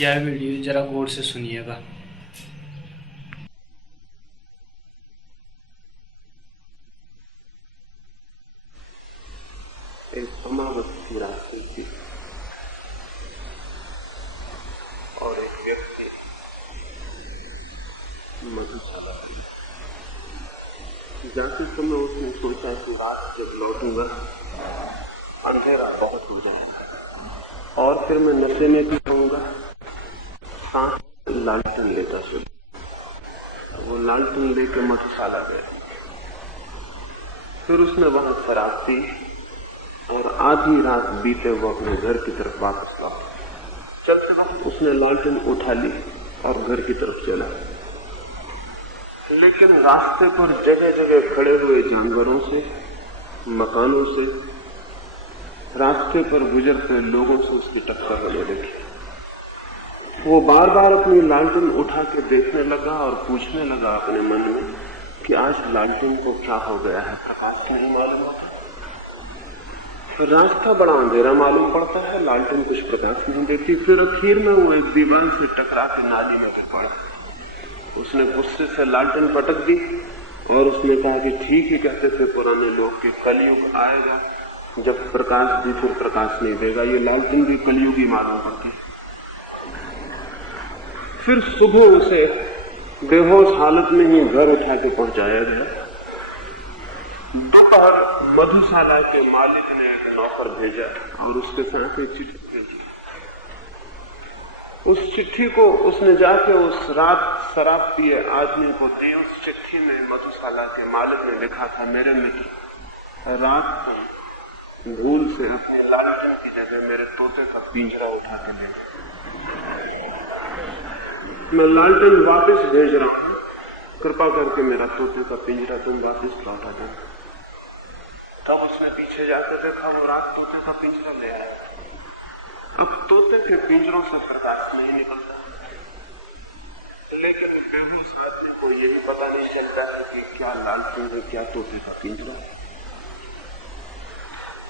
यह वीडियो जरा गौर से सुनिएगा। एक अमावस्या राशि थी और एक व्यक्ति मधुशाला जाते समय उसने सोचा कि रात जब लौटूंगा अंधेरा बहुत हो जाएगा और फिर मैं नशे में भी रहूंगा। साथ लालटेन लेता चलूं। वो लालटेन लेकर मधुशाला गया। फिर उसने वहां शराब पी और आधी रात बीते वो अपने घर की तरफ वापस लौटा। चलते वक्त उसने लालटेन उठा ली और घर की तरफ चला, लेकिन रास्ते पर जगह जगह खड़े हुए जानवरों से, मकानों से, रास्ते पर गुजरते लोगों से उसकी टक्कर होने लगी। वो बार बार अपनी लालटेन उठा के देखने लगा और पूछने लगा अपने मन में कि आज लालटेन को क्या हो गया है, प्रकाश नहीं मालूम होता। रास्ता बड़ा अंधेरा मालूम पड़ता है, लालटेन कुछ प्रकाश नहीं देती। फिर आखिर में वो एक दीवार से टकरा के नाली में गिर पड़ा। उसने गुस्से से लालटेन पटक दी और उसने कहा कि ठीक ही कहते थे पुराने लोग कि कलयुग आएगा जब प्रकाश भी फिर प्रकाश नहीं देगा। ये लालटेन भी कलयुग ही मालूम पड़ती। फिर सुबह उसे बेहोश हालत में ही घर उठा के पहुंचाया गया। दोपहर मधुशाला के मालिक ने एक नौकर भेजा और उसके साथ एक चिट्ठी भेजी। उस चिट्ठी को उसने जाके उस रात शराब पिए आदमी को दी। उस चिट्ठी में मधुशाला के मालिक ने लिखा था, मेरे मित्र, रात को भूल से अपनी लालटेन की जगह मेरे तोते का पिंजरा उठा के ले, मैं लालटेन वापस भेज रहा हूं, कृपा करके मेरा तोते का पिंजरा तुम वापस लौटा देना। तब उसने पीछे जाकर देखा, वो रात तोते का पिंजरा ले आया। अब तोते के पिंजरों से प्रकाश नहीं निकलता, लेकिन बेहोश आदमी को यह भी पता नहीं चलता है कि क्या लालटेन है, क्या तोते का पिंजरा।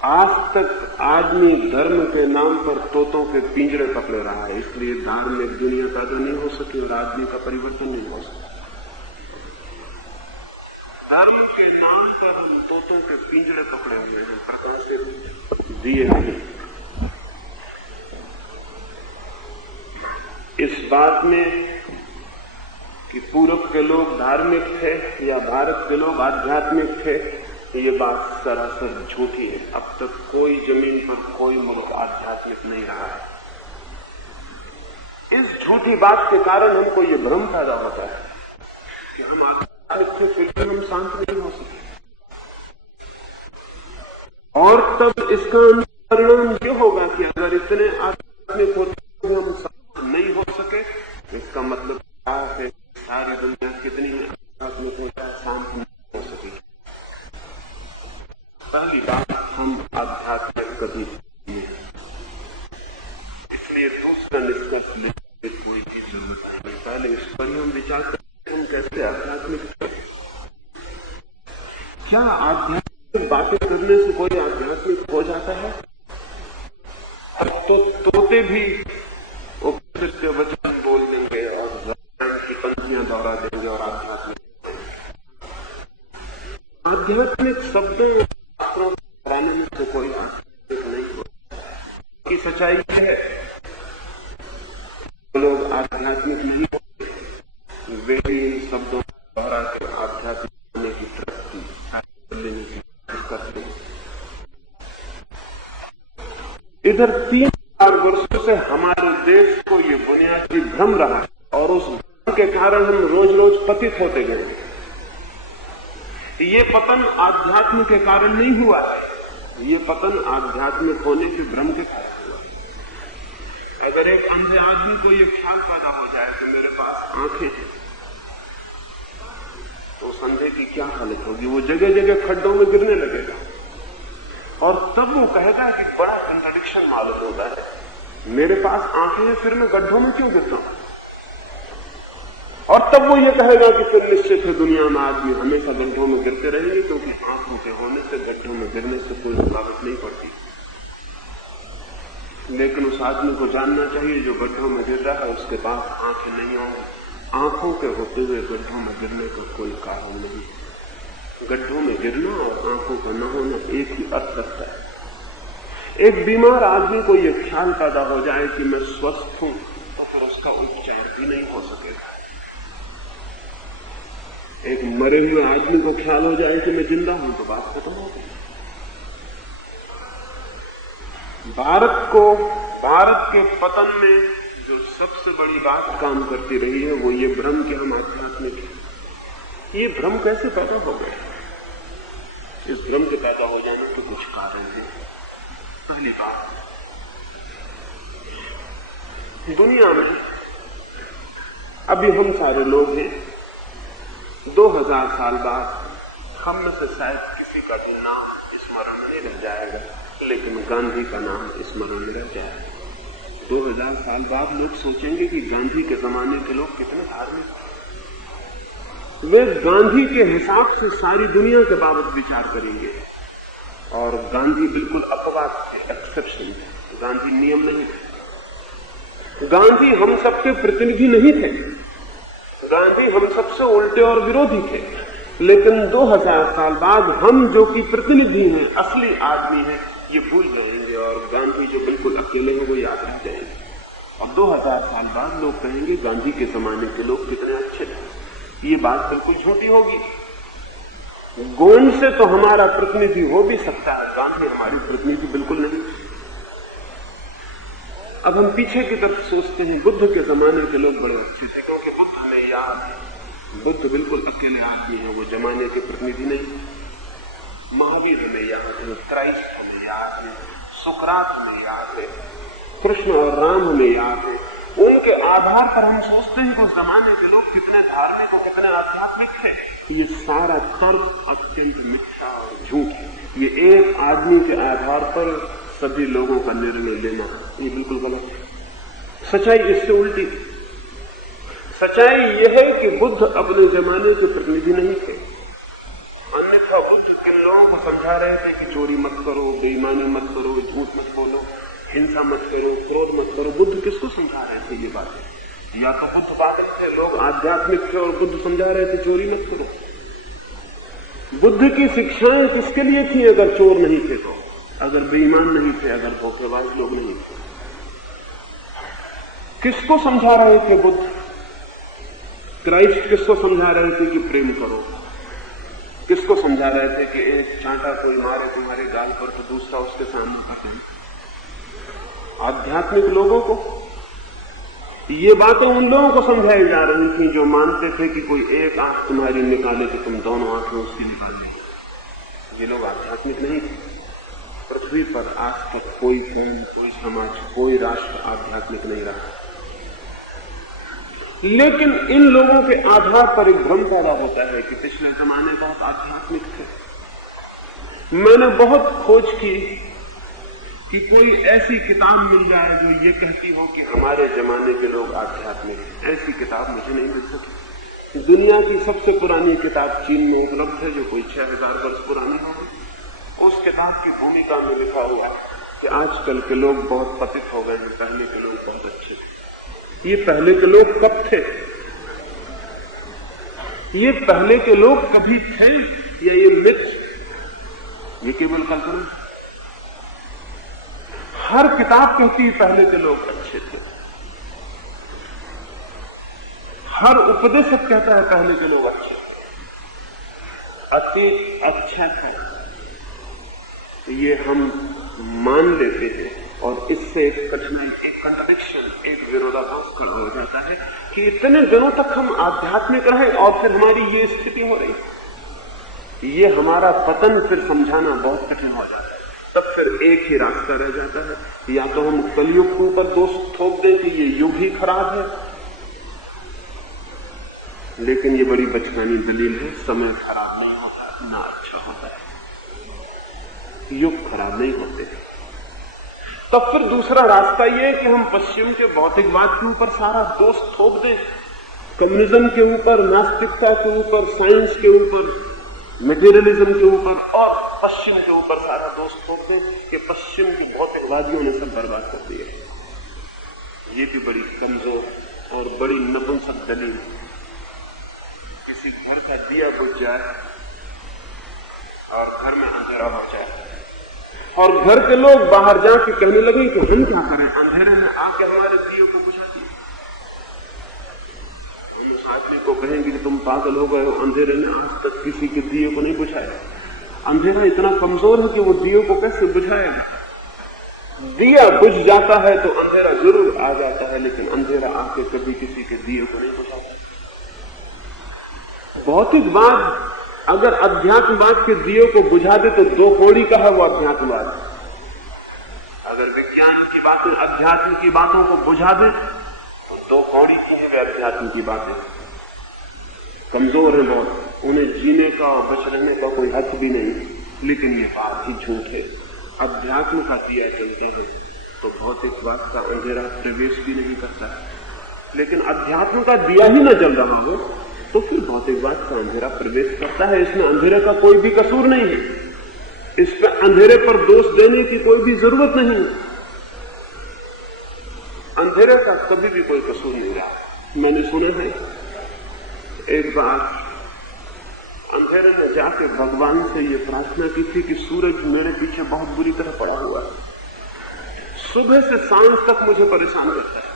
आज तक आदमी धर्म के नाम पर तोतों के पिंजरे पकड़े रहा है, इसलिए धार्मिक दुनिया पैदा नहीं हो सकी और आदमी का परिवर्तन नहीं हो सका। धर्म के नाम पर हम तोतों के पिंजरे पकड़े हुए हैं, प्रकाश दिए नहीं। इस बात में कि पूरब के लोग धार्मिक थे या भारत के लोग आध्यात्मिक थे, ये बात सरासर झूठी है। अब तक कोई जमीन पर कोई मुल्क आध्यात्मिक नहीं रहा है। इस झूठी बात के कारण हमको ये भ्रम पैदा होता है कि हम आध्यात्मिक थे फिर भी हम शांत नहीं हो सके, और तब इसका परिणाम ये होगा कि अगर इतने आध्यात्मिक होते हुए हम शांत नहीं हो सके, इसका मतलब क्या है? सारी दुनिया कितनी आध्यात्मिक हो जाए, शांत नहीं हो सकेगी। पहली बात, हम आध्यात्मिक कभी नहीं, इसलिए दूसरा निष्कर्ष लेने की कोई भी जरूरत नहीं। पहले इस पर ही हम विचार करें, हम कैसे आध्यात्मिक। क्या आध्यात्मिक बातें करने से कोई आध्यात्मिक हो जाता है? तो तोते भी उपनिषद के वचन बोल देंगे और रामायण की पंक्तियां दोहरा देंगे और आध्यात्मिक शब्दों कराने में तो कोई आध्यात्मिक नहीं होता। की सच्चाई है, लोग आध्यात्मिक नहीं होते, वे ही शब्दों दोहरा के आध्यात्मिक होने की तरक्की करते हैं। इधर 3,000 वर्षों से हमारे देश को ये बुनियादी भ्रम रहा है और उस भ्रम के कारण हम रोज रोज पतित होते गए। ये पतन आध्यात्म के कारण नहीं हुआ है, ये पतन आध्यात्मिक होने के भ्रम के कारण हुआ है। अगर एक अंधे आदमी को ये ख्याल पैदा हो जाए कि मेरे पास आंखें हैं, तो उस अंधे की क्या हालत होगी? वो जगह जगह खड्डों में गिरने लगेगा और तब वो कहेगा कि बड़ा कंट्राडिक्शन मालूम होता है, मेरे पास आंखें हैं फिर मैं गड्ढों में क्यों गिरता हूं? और तब वो ये कहेगा कि फिर निश्चित है दुनिया में आदमी हमेशा गड्ढों में गिरते रहेंगे, क्योंकि आंखों के होने से गड्ढों में गिरने से कोई रुकावट नहीं पड़ती। लेकिन उस आदमी को जानना चाहिए जो गड्ढों में गिर रहा है उसके पास आंखें नहीं होंगी। आंखों के होते हुए गड्ढों में गिरने का कोई कारण नहीं। गड्ढों में गिरना और आंखों का न होना एक ही अर्थ रखता है। एक बीमार आदमी को यह ख्याल पैदा हो जाए कि मैं स्वस्थ हूं तो फिर उसका उपचार भी नहीं हो सकेगा। एक मरे हुए आदमी को ख्याल हो जाए कि मैं जिंदा हूं तो बात खत्म हो गई। भारत के पतन में जो सबसे बड़ी बात काम करती रही है वो ये भ्रम कि हम आध्यात्मिक हैं। ये भ्रम कैसे पैदा हो गए? इस भ्रम के पैदा हो जाने के कुछ कारण हैं। पहली बात, दुनिया में अभी हम सारे लोग हैं, 2000 साल बाद हम में से शायद किसी का भी नाम स्मरण नहीं रह जाएगा, लेकिन गांधी का नाम स्मरण में रह जाएगा। 2000 साल बाद लोग सोचेंगे कि गांधी के जमाने के लोग कितने धार्मिक थे। वे गांधी के हिसाब से सारी दुनिया के बाबत विचार करेंगे और गांधी बिल्कुल अपवाद थे, एक्सेप्शन थे। गांधी नियम नहीं थे। गांधी हम सबके प्रतिनिधि नहीं थे। गांधी हम सबसे उल्टे और विरोधी थे। लेकिन 2000 साल बाद हम जो कि प्रतिनिधि हैं, असली आदमी हैं, ये भूल जाएंगे और गांधी जो बिल्कुल अकेले हैं वो याद रह जाएंगे। और 2000 साल बाद लोग कहेंगे गांधी के जमाने के लोग कितने अच्छे थे। ये बात बिल्कुल झूठी होगी। गोंड से तो हमारा प्रतिनिधि हो भी सकता है, गांधी हमारी प्रतिनिधि बिल्कुल नहीं। अब हम पीछे की तरफ सोचते हैं, बुद्ध के जमाने के लोग बड़े अच्छे थे, क्योंकि बुद्ध हमें याद है। बुद्ध बिल्कुल अकेले आदमी है, वो जमाने के प्रतिनिधि नहीं। महावीर हमें याद है, क्राइस्ट हमें याद है, सुकरात हमें याद है, कृष्ण और राम हमें याद है। उनके आधार पर हम सोचते हैं कि उस जमाने के लोग कितने धार्मिक और कितने आध्यात्मिक थे। ये सारा तर्क अत्यंत मिथ्या और झूठ है। ये एक आदमी के आधार पर सभी लोगों का निर्णय लेना, ये बिल्कुल गलत है। सच्चाई इससे उल्टी। सच्चाई यह है कि बुद्ध अपने जमाने के प्रतिनिधि नहीं थे। अन्यथा बुद्ध किन लोगों को समझा रहे थे कि चोरी मत करो, बेईमानी मत करो, झूठ मत बोलो, हिंसा मत करो, क्रोध मत करो। बुद्ध किसको समझा रहे थे ये बातें? या तो बुद्ध पागल थे, लोग आध्यात्मिक थे और बुद्ध समझा रहे थे चोरी मत करो। बुद्ध की शिक्षाएं किसके लिए थी अगर चोर नहीं थे तो? अगर बेईमान नहीं थे, अगर धोखेबाज लोग नहीं थे? किसको समझा रहे थे बुद्ध? क्राइस्ट किसको समझा रहे थे कि प्रेम करो? किसको समझा रहे थे कि एक चांटा कोई मारे तुम्हारे गाल पर तो दूसरा उसके सामने पकड़े? आध्यात्मिक लोगों को। ये बातें उन लोगों को समझाई जा रही थी जो मानते थे कि कोई एक आंख तुम्हारी निकाले तो तुम दोनों आंखें उसकी निकाल लेंगे। ये लोग आध्यात्मिक नहीं थे। पृथ्वी पर आज तक कोई कौम, कोई समाज, कोई राष्ट्र आध्यात्मिक नहीं रहा। लेकिन इन लोगों के आधार पर एक भ्रम पैदा होता है कि पिछले जमाने बहुत आध्यात्मिक थे। मैंने बहुत खोज की कि कोई ऐसी किताब मिल जाए जो ये कहती हो कि हमारे जमाने के लोग आध्यात्मिक हैं। ऐसी किताब मुझे नहीं मिल सकी। दुनिया की सबसे पुरानी किताब चीन में उपलब्ध है जो कोई 6000 वर्ष पुरानी होगी। उस किताब की भूमिका में लिखा हुआ कि आजकल के लोग बहुत पतित हो गए हैं, पहले के लोग बहुत अच्छे थे। ये पहले के लोग कब थे? ये पहले के लोग कभी थे या ये मिथ? ये केवल कल्पना। हर किताब कहती है पहले के लोग अच्छे थे। हर उपदेशक कहता है पहले के लोग अच्छे थे। अतीत अच्छा था, ये हम मान लेते हैं और इससे एक कठिनाई, एक कंट्रडिक्शन, एक विरोधाभास खड़ा हो जाता है कि इतने दिनों तक हम आध्यात्मिक रहे और फिर हमारी ये स्थिति हो रही। ये हमारा पतन फिर समझाना बहुत कठिन हो जाता है। तब फिर एक ही रास्ता रह जाता है, या तो हम कलयुग के ऊपर दोष थोप दें कि ये युग ही खराब है, लेकिन ये बड़ी बचकानी दलील है। समय खराब नहीं होता, ना अच्छा होता है। युग खराब नहीं होते। तब फिर दूसरा रास्ता ये है कि हम पश्चिम के भौतिकवाद के ऊपर सारा दोष थोप दें, कम्युनिज्म के ऊपर, नास्तिकता के ऊपर, साइंस के ऊपर, मटेरियलिज्म के ऊपर और पश्चिम के ऊपर सारा दोष थोप दे कि पश्चिम की भौतिकवादियों ने सब बर्बाद कर दिया। ये भी बड़ी कमजोर और बड़ी नपुंसक दलील। किसी घर का दिया बुझ जाए और घर में अंधेरा हो जाए और घर के लोग बाहर जाके कहने लगे तो हम क्या करें, अंधेरे में आके हमारे दिए को बुझा दिए। हम उस आदमी को कहेंगे कि तुम पागल हो गए हो, अंधेरे ने आज तक किसी के दिए को नहीं बुझाया। अंधेरा इतना कमजोर है कि वो दिए को कैसे बुझाएगा। दिया बुझ जाता है तो अंधेरा जरूर आ जाता है, लेकिन अंधेरा आके कभी किसी के दिए को नहीं बुझाता। भौतिकवाद अगर अध्यात्मवाद के दिए को बुझा दे तो दो कौड़ी का है वो अध्यात्मवाद। अगर विज्ञान की बातें अध्यात्म की बातों को बुझा दे तो दो कौड़ी की है वे अध्यात्म की बातें। कमजोर है बहुत, उन्हें जीने का और बच रहने का कोई हक भी नहीं, लेकिन ये बात ही झूठ है। अध्यात्म का दिया चलता है तो भौतिकवाद का अंधेरा प्रवेश भी नहीं करता है, लेकिन अध्यात्म का दिया ही न जल रहा हो तो फिर भौतिकवाद का अंधेरा प्रवेश करता है। इसमें अंधेरे का कोई भी कसूर नहीं है, इस पर अंधेरे पर दोष देने की कोई भी जरूरत नहीं है। अंधेरे का कभी भी कोई कसूर नहीं रहा। मैंने सुना है एक बार अंधेरे में जाके भगवान से ये प्रार्थना की थी कि सूरज मेरे पीछे बहुत बुरी तरह पड़ा हुआ है, सुबह से सांझ तक मुझे परेशान करता है,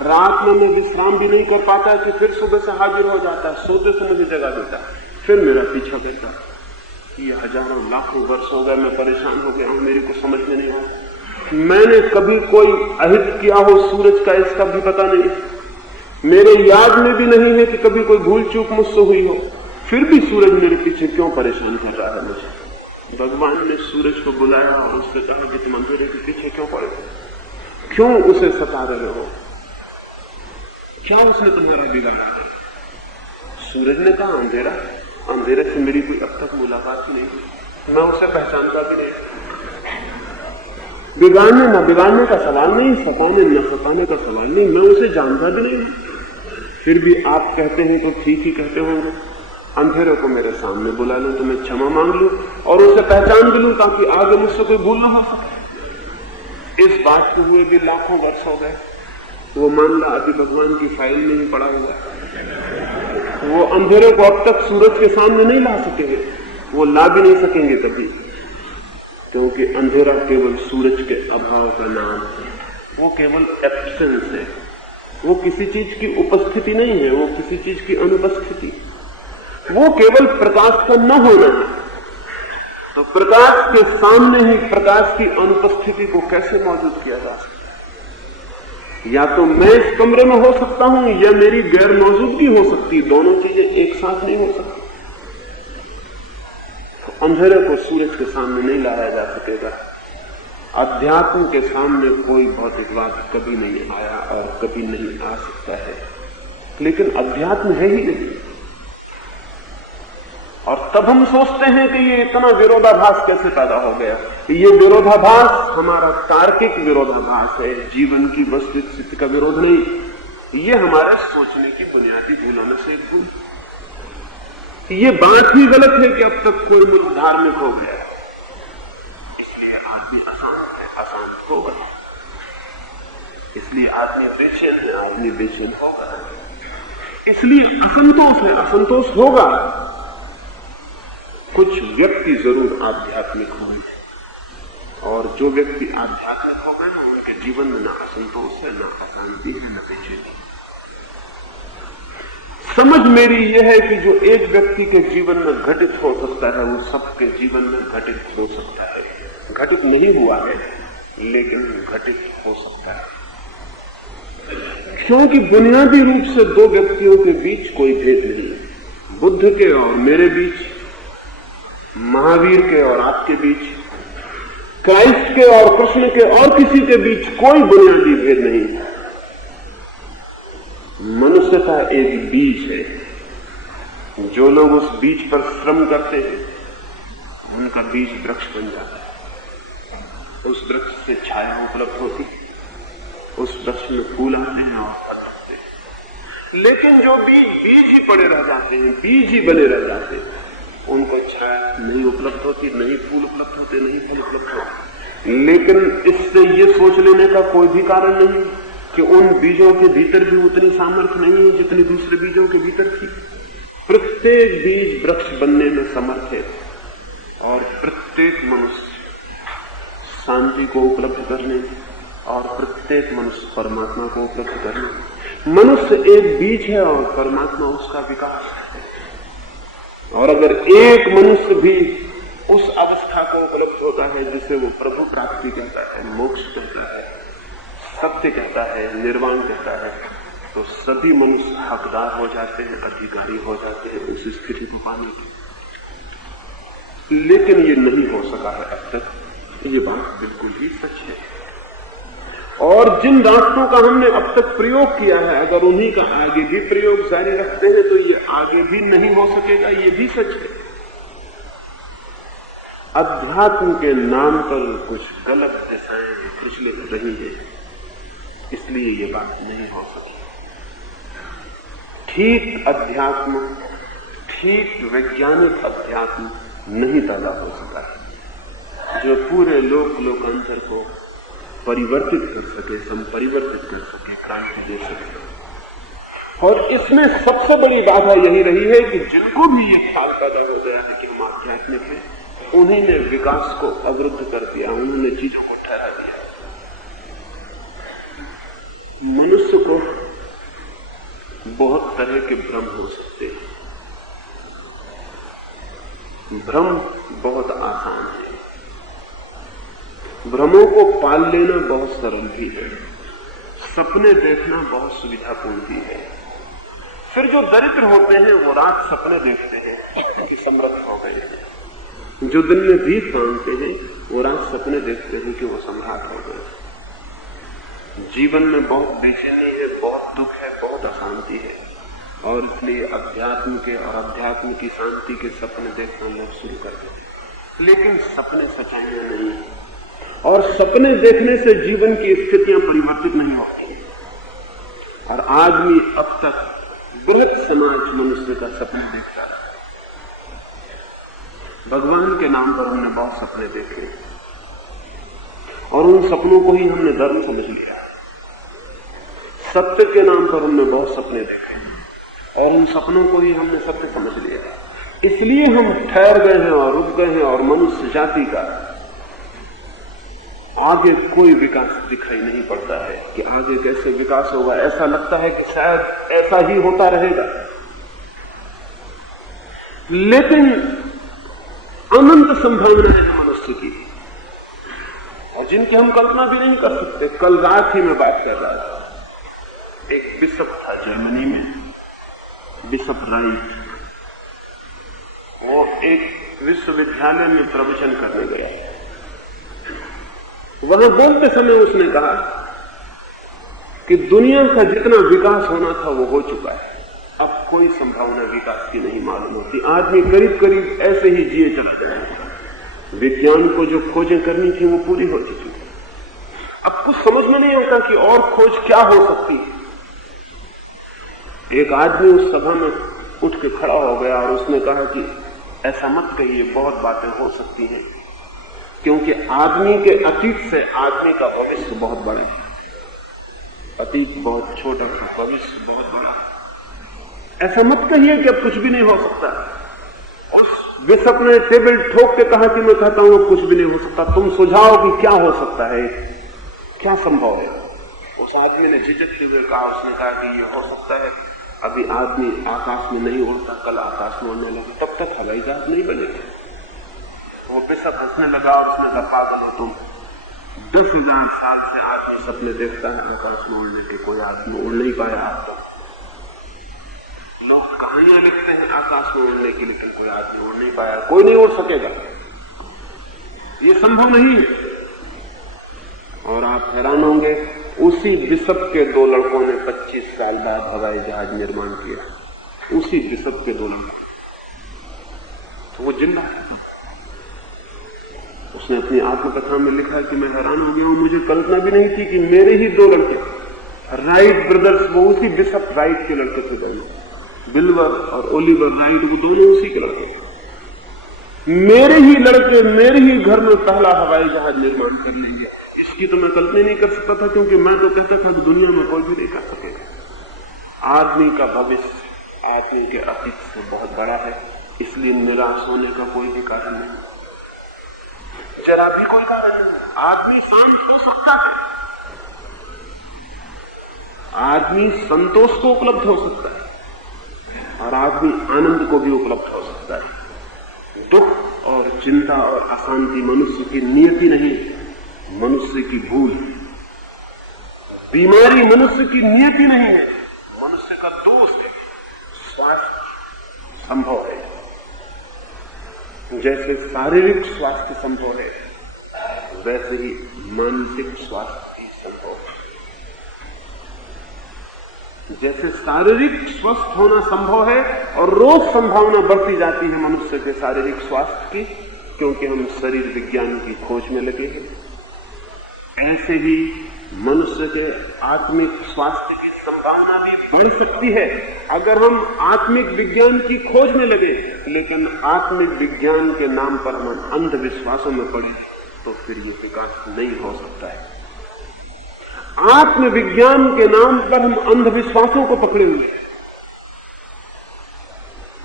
रात में मैं विश्राम भी नहीं कर पाता कि फिर सुबह से हाजिर हो जाता है, सोते से मुझे जगा देता है, फिर मेरा पीछा करता है। ये हजारों लाखों वर्ष हो गए, मैं परेशान हो गया हूं, मेरे को समझ में नहीं आता। मैंने कभी कोई अहित किया हो सूरज का, इसका भी पता नहीं, मेरे याद में भी नहीं है कि कभी कोई भूल चूक मुझसे हुई हो, फिर भी सूरज मेरे पीछे क्यों परेशान कर रहा है मुझे। भगवान ने सूरज को बुलाया और उससे कहा कि तुम अंधेरे के पीछे क्यों पड़े, क्यों उसे सता रहे हो, क्या उसने तुम्हारा बिगाड़ा है। सूरज ने कहा अंधेरा, अंधेरे से मेरी कोई अब तक मुलाकात ही नहीं, मैं उसे पहचानता भी नहीं। बिगाड़ने न बिगाड़ने का सवाल नहीं, सताने न सताने का सवाल नहीं, मैं उसे जानता भी नहीं। फिर भी आप कहते हैं तो ठीक ही कहते होंगे, अंधेरे को मेरे सामने बुला लूं तो मैं क्षमा मांग लूं और उसे पहचान भी लूं ताकि आगे मुझसे कोई भूल ना हो सके। इस बात को हुए भी लाखों वर्ष हो गए, वो मामला अभी भगवान की फाइल में ही पड़ा हुआ है। वो अंधेरे को अब तक सूरज के सामने नहीं ला सके, वो ला भी नहीं सकेंगे कभी, क्योंकि अंधेरा केवल सूरज के अभाव का नाम है, वो केवल एब्सेंस है, वो किसी चीज की उपस्थिति नहीं है, वो किसी चीज की अनुपस्थिति, वो केवल प्रकाश का न होना है। तो प्रकाश के सामने ही प्रकाश की अनुपस्थिति को कैसे मौजूद किया जा सकता? या तो मैं इस कमरे में हो सकता हूं या मेरी गैर मौजूदगी हो सकती, दोनों चीजें एक साथ नहीं हो सकती। तो अंधेरे को सूरज के सामने नहीं लाया जा सकेगा। अध्यात्म के सामने कोई भौतिकवाद कभी नहीं आया और कभी नहीं आ सकता है, लेकिन अध्यात्म है ही नहीं। और तब हम सोचते हैं कि ये इतना विरोधाभास कैसे पैदा हो गया। ये विरोधाभास हमारा तार्किक विरोधाभास है, जीवन की वस्तुस्थिति स्थिति का विरोध नहीं। ये हमारे सोचने की बुनियादी भूलों में से एक भूल। ये बात ही गलत है कि अब तक कोई मुल्क धार्मिक हो गया, इसलिए आदमी अशांत है, अशांत होगा, इसलिए आदमी बेचैन है, आदमी बेचैन होगा, इसलिए असंतोष है, असंतोष होगा। कुछ व्यक्ति जरूर आध्यात्मिक होंगे और जो व्यक्ति आध्यात्मिक हो गए ना, उनके जीवन में न असंतोष है, न अशांति है, न बेचैनी। समझ मेरी यह है कि जो एक व्यक्ति के जीवन में घटित हो सकता है वो सबके जीवन में घटित हो सकता है। घटित नहीं हुआ है लेकिन घटित हो सकता है, क्योंकि बुनियादी रूप से दो व्यक्तियों के बीच कोई भेद नहीं है। बुद्ध के और मेरे बीच, महावीर के और आपके बीच, क्राइस्ट के और कृष्ण के और किसी के बीच कोई बुनियादी भेद नहीं है। मनुष्यता एक बीज है, जो लोग उस बीज पर श्रम करते हैं उनका बीज वृक्ष बन जाता है, उस वृक्ष से छाया उपलब्ध होती, उस वृक्ष में फूल आते हैं और फल लगते हैं। लेकिन जो बीज ही पड़े रह जाते हैं, बीज ही बने रह जाते हैं, उनको छाया नहीं उपलब्ध होती, नहीं फूल उपलब्ध होते, नहीं फल उपलब्ध होते। लेकिन इससे ये सोच लेने का कोई भी कारण नहीं कि उन बीजों के भीतर भी उतनी सामर्थ्य नहीं है जितनी दूसरे बीजों के भीतर थी। प्रत्येक बीज वृक्ष बनने में समर्थ है और प्रत्येक मनुष्य शांति को उपलब्ध करने और प्रत्येक मनुष्य परमात्मा को उपलब्ध करने। मनुष्य एक बीज है और परमात्मा उसका विकास है। और अगर एक मनुष्य भी उस अवस्था को उपलब्ध होता है जिसे वो प्रभु प्राप्ति कहता है, मोक्ष कहता है, सत्य कहता है, निर्वाण कहता है, तो सभी मनुष्य हकदार हो जाते हैं, अधिकारी हो जाते हैं उस स्थिति को पाने की। लेकिन ये नहीं हो सका है अब तक, ये बात बिल्कुल ही सच है। और जिन रास्तों का हमने अब तक प्रयोग किया है, अगर उन्हीं का आगे भी प्रयोग जारी रखते हैं तो ये आगे भी नहीं हो सकेगा, ये भी सच है। अध्यात्म के नाम पर कुछ गलत दिशाएं प्रचलित रही है, इसलिए ये बात नहीं हो सकी। ठीक अध्यात्म, ठीक वैज्ञानिक अध्यात्म नहीं पैदा हो सका है जो पूरे लोकांतर को परिवर्तित कर सके, संपरिवर्तित कर सके, क्रांति दे सके। और इसमें सबसे बड़ी बाधा यही रही है कि जिनको भी ये ख्याल पैदा हो गया है कि हम आध्यात्मिक हैं, उन्हीं ने विकास को अवरुद्ध कर दिया, उन्होंने चीजों को ठहरा दिया। मनुष्य को बहुत तरह के भ्रम हो सकते हैं। भ्रम बहुत आसान है, भ्रमों को पाल लेना बहुत सरल भी है, सपने देखना बहुत सुविधापूर्ण भी है। फिर जो दरिद्र होते हैं वो रात सपने देखते हैं कि समृद्ध हो गए हैं, जो दिन में भीख मांगते हैं वो रात सपने देखते हैं कि वो सम्राट हो गए। जीवन में बहुत बेचैनी है, बहुत दुख है, बहुत अशांति है, और इसलिए अध्यात्म के और अध्यात्म की शांति के सपने देखना लोग शुरू कर देते। लेकिन सपने सच्चाइयां नहीं है, और सपने देखने से जीवन की स्थितियां परिवर्तित नहीं होती। और आदमी अब तक बृहत समाज मनुष्य का सपना देखता है। भगवान के नाम पर हमने बहुत सपने देखे और उन सपनों को ही हमने धर्म समझ लिया। सत्य के नाम पर हमने बहुत सपने देखे और उन सपनों को ही हमने सत्य समझ लिया। इसलिए हम ठहर गए हैं और रुक गए हैं, और मनुष्य जाति का आगे कोई विकास दिखाई नहीं पड़ता है कि आगे कैसे विकास होगा। ऐसा लगता है कि शायद ऐसा ही होता रहेगा, लेकिन अनंत संभावनाएं हैं मनुष्य की, और जिनकी हम कल्पना भी नहीं कर सकते। कल रात ही मैं बात कर रहा था, एक बिशप था जर्मनी में, बिशप राइट। वो एक विश्वविद्यालय में प्रवचन करने गया। वहां बोलते समय उसने कहा कि दुनिया का जितना विकास होना था वो हो चुका है, अब कोई संभावना विकास की नहीं मालूम होती। आदमी करीब करीब ऐसे ही जिए चला जाएगा। विज्ञान को जो खोजें करनी थी वो पूरी हो चुकी है। अब कुछ समझ में नहीं आता कि और खोज क्या हो सकती है। एक आदमी उस सभा में उठ के खड़ा हो गया और उसने कहा कि ऐसा मत कहिए, बहुत बातें हो सकती हैं, क्योंकि आदमी के अतीत से आदमी का भविष्य बहुत बड़ा है। अतीत बहुत छोटा है, भविष्य बहुत बड़ा है। ऐसा मत कहिए कि अब कुछ भी नहीं हो सकता। उस बिशप ने टेबल ठोक के कहा कि मैं कहता हूं कुछ भी नहीं हो सकता, तुम सुझाओ कि क्या हो सकता है, क्या संभव है। उस आदमी ने झिझकते हुए कहा, उसने कहा कि ये हो सकता है अभी आदमी आकाश में नहीं उड़ता, कल आकाश में उड़ने लगे, तब तक हवाई जहाज नहीं बनेगा। वो बिशप हंसने लगा और उसने कहा, पागल हो तुम, 10,000 साल से आदमी सपने देखता है आकाश में उड़ने के, कोई आदमी उड़ नहीं पाया आज तक। लोग कहानियां लिखते हैं आकाश में उड़ने की, लेकिन कोई आदमी उड़ नहीं पाया, कोई नहीं उड़ सकेगा, ये संभव नहीं है। और आप हैरान होंगे, उसी बिशप के 2 लड़कों ने 25 साल बाद हवाई जहाज निर्माण किया। उसी बिशप के 2 लड़के, तो वो जिंदा है। उसने अपनी आत्मकथा में लिखा कि मैं हैरान हो गया हूं, मुझे कल्पना भी नहीं थी कि मेरे ही 2 लड़के, राइट ब्रदर्स, वो उसी बिशप राइट के लड़के थे दोनों, बिल्वर और ओलिवर राइट, वो दोनों उसी के लड़के थे। मेरे ही लड़के मेरे ही घर में पहला हवाई जहाज निर्माण कर लेंगे। इसकी तो मैं कल्पना नहीं कर सकता था, क्योंकि मैं तो कहता था कि दुनिया में कोई भी नहीं कर सकेगा। आदमी का भविष्य आदमी के अतीत से बहुत बड़ा है, इसलिए निराश होने का कोई भी कारण नहीं, जरा भी कोई कारण नहीं। आदमी शांत हो सकता है, आदमी संतोष को उपलब्ध हो सकता है और आदमी आनंद को भी उपलब्ध हो सकता है। दुख और चिंता और अशांति मनुष्य की नियति नहीं, मनुष्य की भूल। बीमारी मनुष्य की नियति नहीं है, मनुष्य का दोष है। स्वास्थ्य संभव है, जैसे शारीरिक स्वास्थ्य संभव है, वैसे ही मानसिक स्वास्थ्य भी संभव है। जैसे शारीरिक स्वस्थ होना संभव है और रोज संभावना बढ़ती जाती है मनुष्य के शारीरिक स्वास्थ्य की, क्योंकि हम शरीर विज्ञान की खोज में लगे हैं, ऐसे ही मनुष्य के आत्मिक स्वास्थ्य की संभावना भी बढ़ सकती है अगर हम आत्मिक विज्ञान की खोज में लगे। लेकिन आत्मिक विज्ञान के नाम पर हम अंधविश्वासों में पड़े तो फिर ये विकास नहीं हो सकता है। आत्मविज्ञान के नाम पर हम अंधविश्वासों को पकड़े हुए हैं।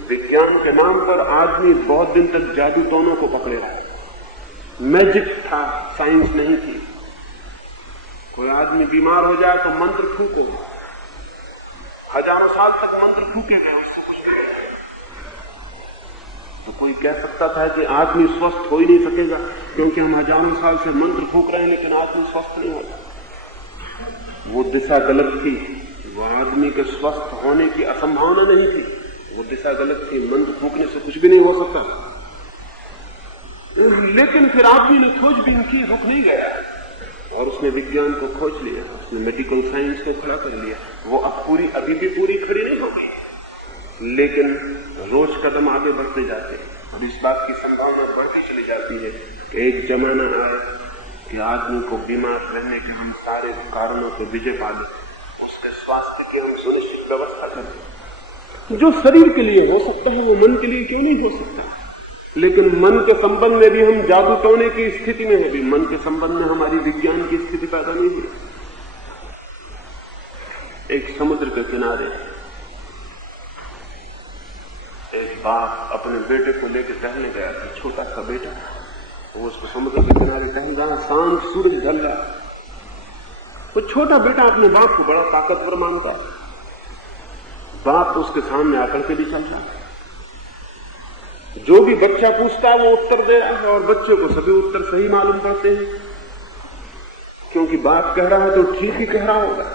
विज्ञान के नाम पर आदमी बहुत दिन तक जादू टोनों को पकड़े रहा। मैजिक था, साइंस नहीं थी। कोई आदमी बीमार हो जाए तो मंत्र फूको, हजारों साल तक मंत्र फूके गए, उससे कुछ नहीं होगा। तो कोई कह सकता था कि आदमी स्वस्थ हो ही नहीं सकेगा क्योंकि हम हजारों साल से मंत्र फूक रहे हैं, लेकिन आदमी स्वस्थ नहीं होगा। वो दिशा गलत थी, वो आदमी के स्वस्थ होने की असंभावना नहीं थी, वो दिशा गलत थी। मंत्र फूकने से कुछ भी नहीं हो सकता। लेकिन फिर आदमी ने खोजबीन की, रुक नहीं गया और उसने विज्ञान को खोज लिया, उसने मेडिकल साइंस को खड़ा कर लिया। वो अभी भी पूरी खड़ी नहीं होगी, लेकिन रोज कदम आगे बढ़ते जाते और इस बात की संभावना बढ़ती चली जाती है कि एक जमाना आए कि आदमी को बीमार रहने के हम सारे कारणों को विजय पा लें, उसके स्वास्थ्य की हम सुनिश्चित व्यवस्था करें। जो शरीर के लिए हो सकता है वो मन के लिए क्यों नहीं हो सकता? लेकिन मन के संबंध में भी हम जादू टोने की स्थिति में है, भी मन के संबंध में हमारी विज्ञान की स्थिति पैदा नहीं हुई। एक समुद्र के किनारे एक बाप अपने बेटे को लेकर टहलने गया था, छोटा सा बेटा। वो उसको समुद्र के किनारे टहल रहा, शांत सूरज ढल रहा। वो छोटा बेटा अपने बाप को बड़ा ताकतवर मानता है। बाप उसके सामने आकर के भी चल रहा है। जो भी बच्चा पूछता है वो उत्तर दे रहा है और बच्चे को सभी उत्तर सही मालूम पड़ते हैं, क्योंकि बाप कह रहा है तो ठीक ही कह रहा होगा।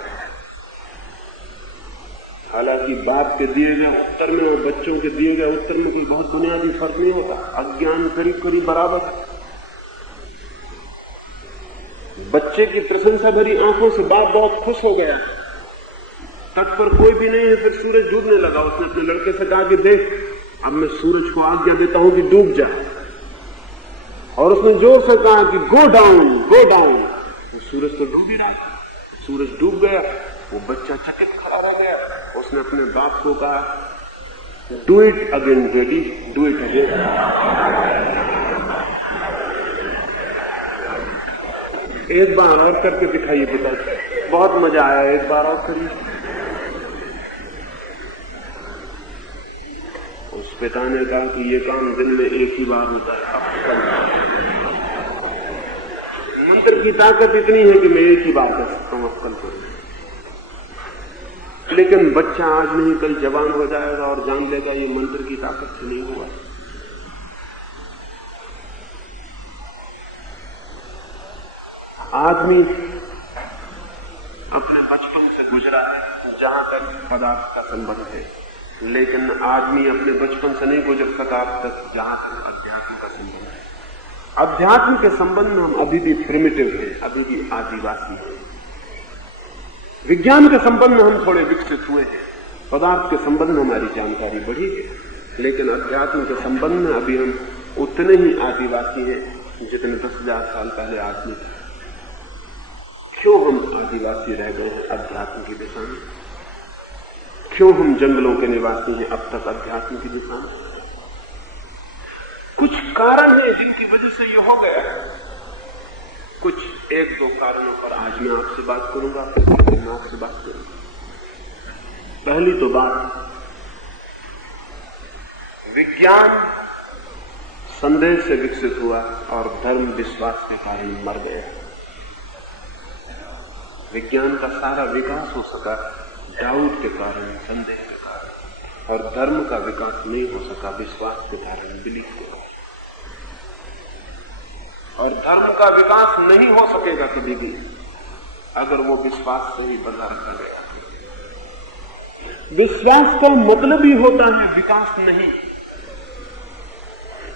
हालांकि बाप के दिए गए उत्तर में और बच्चों के दिए गए उत्तर में कोई बहुत बुनियादी फर्क नहीं होता। अज्ञान करीब करीब बराबर है। बच्चे की प्रशंसा भरी आंखों से बाप बहुत खुश हो गया। तट पर कोई भी नहीं है, फिर सूरज डूबने लगा। उसने अपने लड़के से कहा कि देख, अब मैं सूरज को आज्ञा देता हूं कि डूब जा। और उसने जोर से कहा कि गो डाउन, गो डाउन। वो सूरज तो डूब ही रहा था। सूरज डूब गया, वो बच्चा चकित खड़ा रह गया। उसने अपने बाप को कहा, do it again baby, do it again. एक बार और करके दिखाइए पिताजी, बहुत मजा आया, एक बार और करिए। उस पिता ने कहा कि ये काम दिन में एक ही बार होता है, अब कल। मंत्र की ताकत इतनी है कि मैं एक ही बार कर सकता हूं, अब कल करूं। लेकिन बच्चा आज नहीं कल जवान हो जाएगा और जान लेगा ये मंत्र की ताकत से नहीं हुआ। आदमी अपने बचपन से गुजरा है जहां तक पदार्थ का संबंध है, लेकिन आदमी अपने बचपन से नहीं गुजर सका अब तक जहां तक अध्यात्म का संबंध है। अध्यात्म के संबंध में हम अभी भी प्रिमिटिव हैं, अभी भी आदिवासी हैं। विज्ञान के संबंध में हम थोड़े विकसित हुए हैं, पदार्थ के संबंध में हमारी जानकारी बढ़ी है, लेकिन अध्यात्म के संबंध में अभी हम उतने ही आदिवासी हैं जितने 10,000 साल पहले आदमी थे। क्यों हम आदिवासी रह गए हैं अध्यात्म की दिशा में? क्यों हम जंगलों के निवासी हैं अब तक अध्यात्म की दिशा में? कुछ कारण हैं जिनकी वजह से ये हो गया। कुछ एक दो कारणों पर आज मैं आपसे बात करूंगा, मैं आपसे बात करूंगा। पहली तो बात, विज्ञान संदेह से विकसित हुआ और धर्म विश्वास के कारण मर गया। विज्ञान का सारा विकास हो सका डाउट के कारण, संदेह के कारण, और धर्म का विकास नहीं हो सका विश्वास के कारण, बिलीफ के कारण। और धर्म का विकास नहीं हो सकेगा कभी भी अगर वो विश्वास से ही बना रखा गया। विश्वास का मतलब ही होता है विकास नहीं।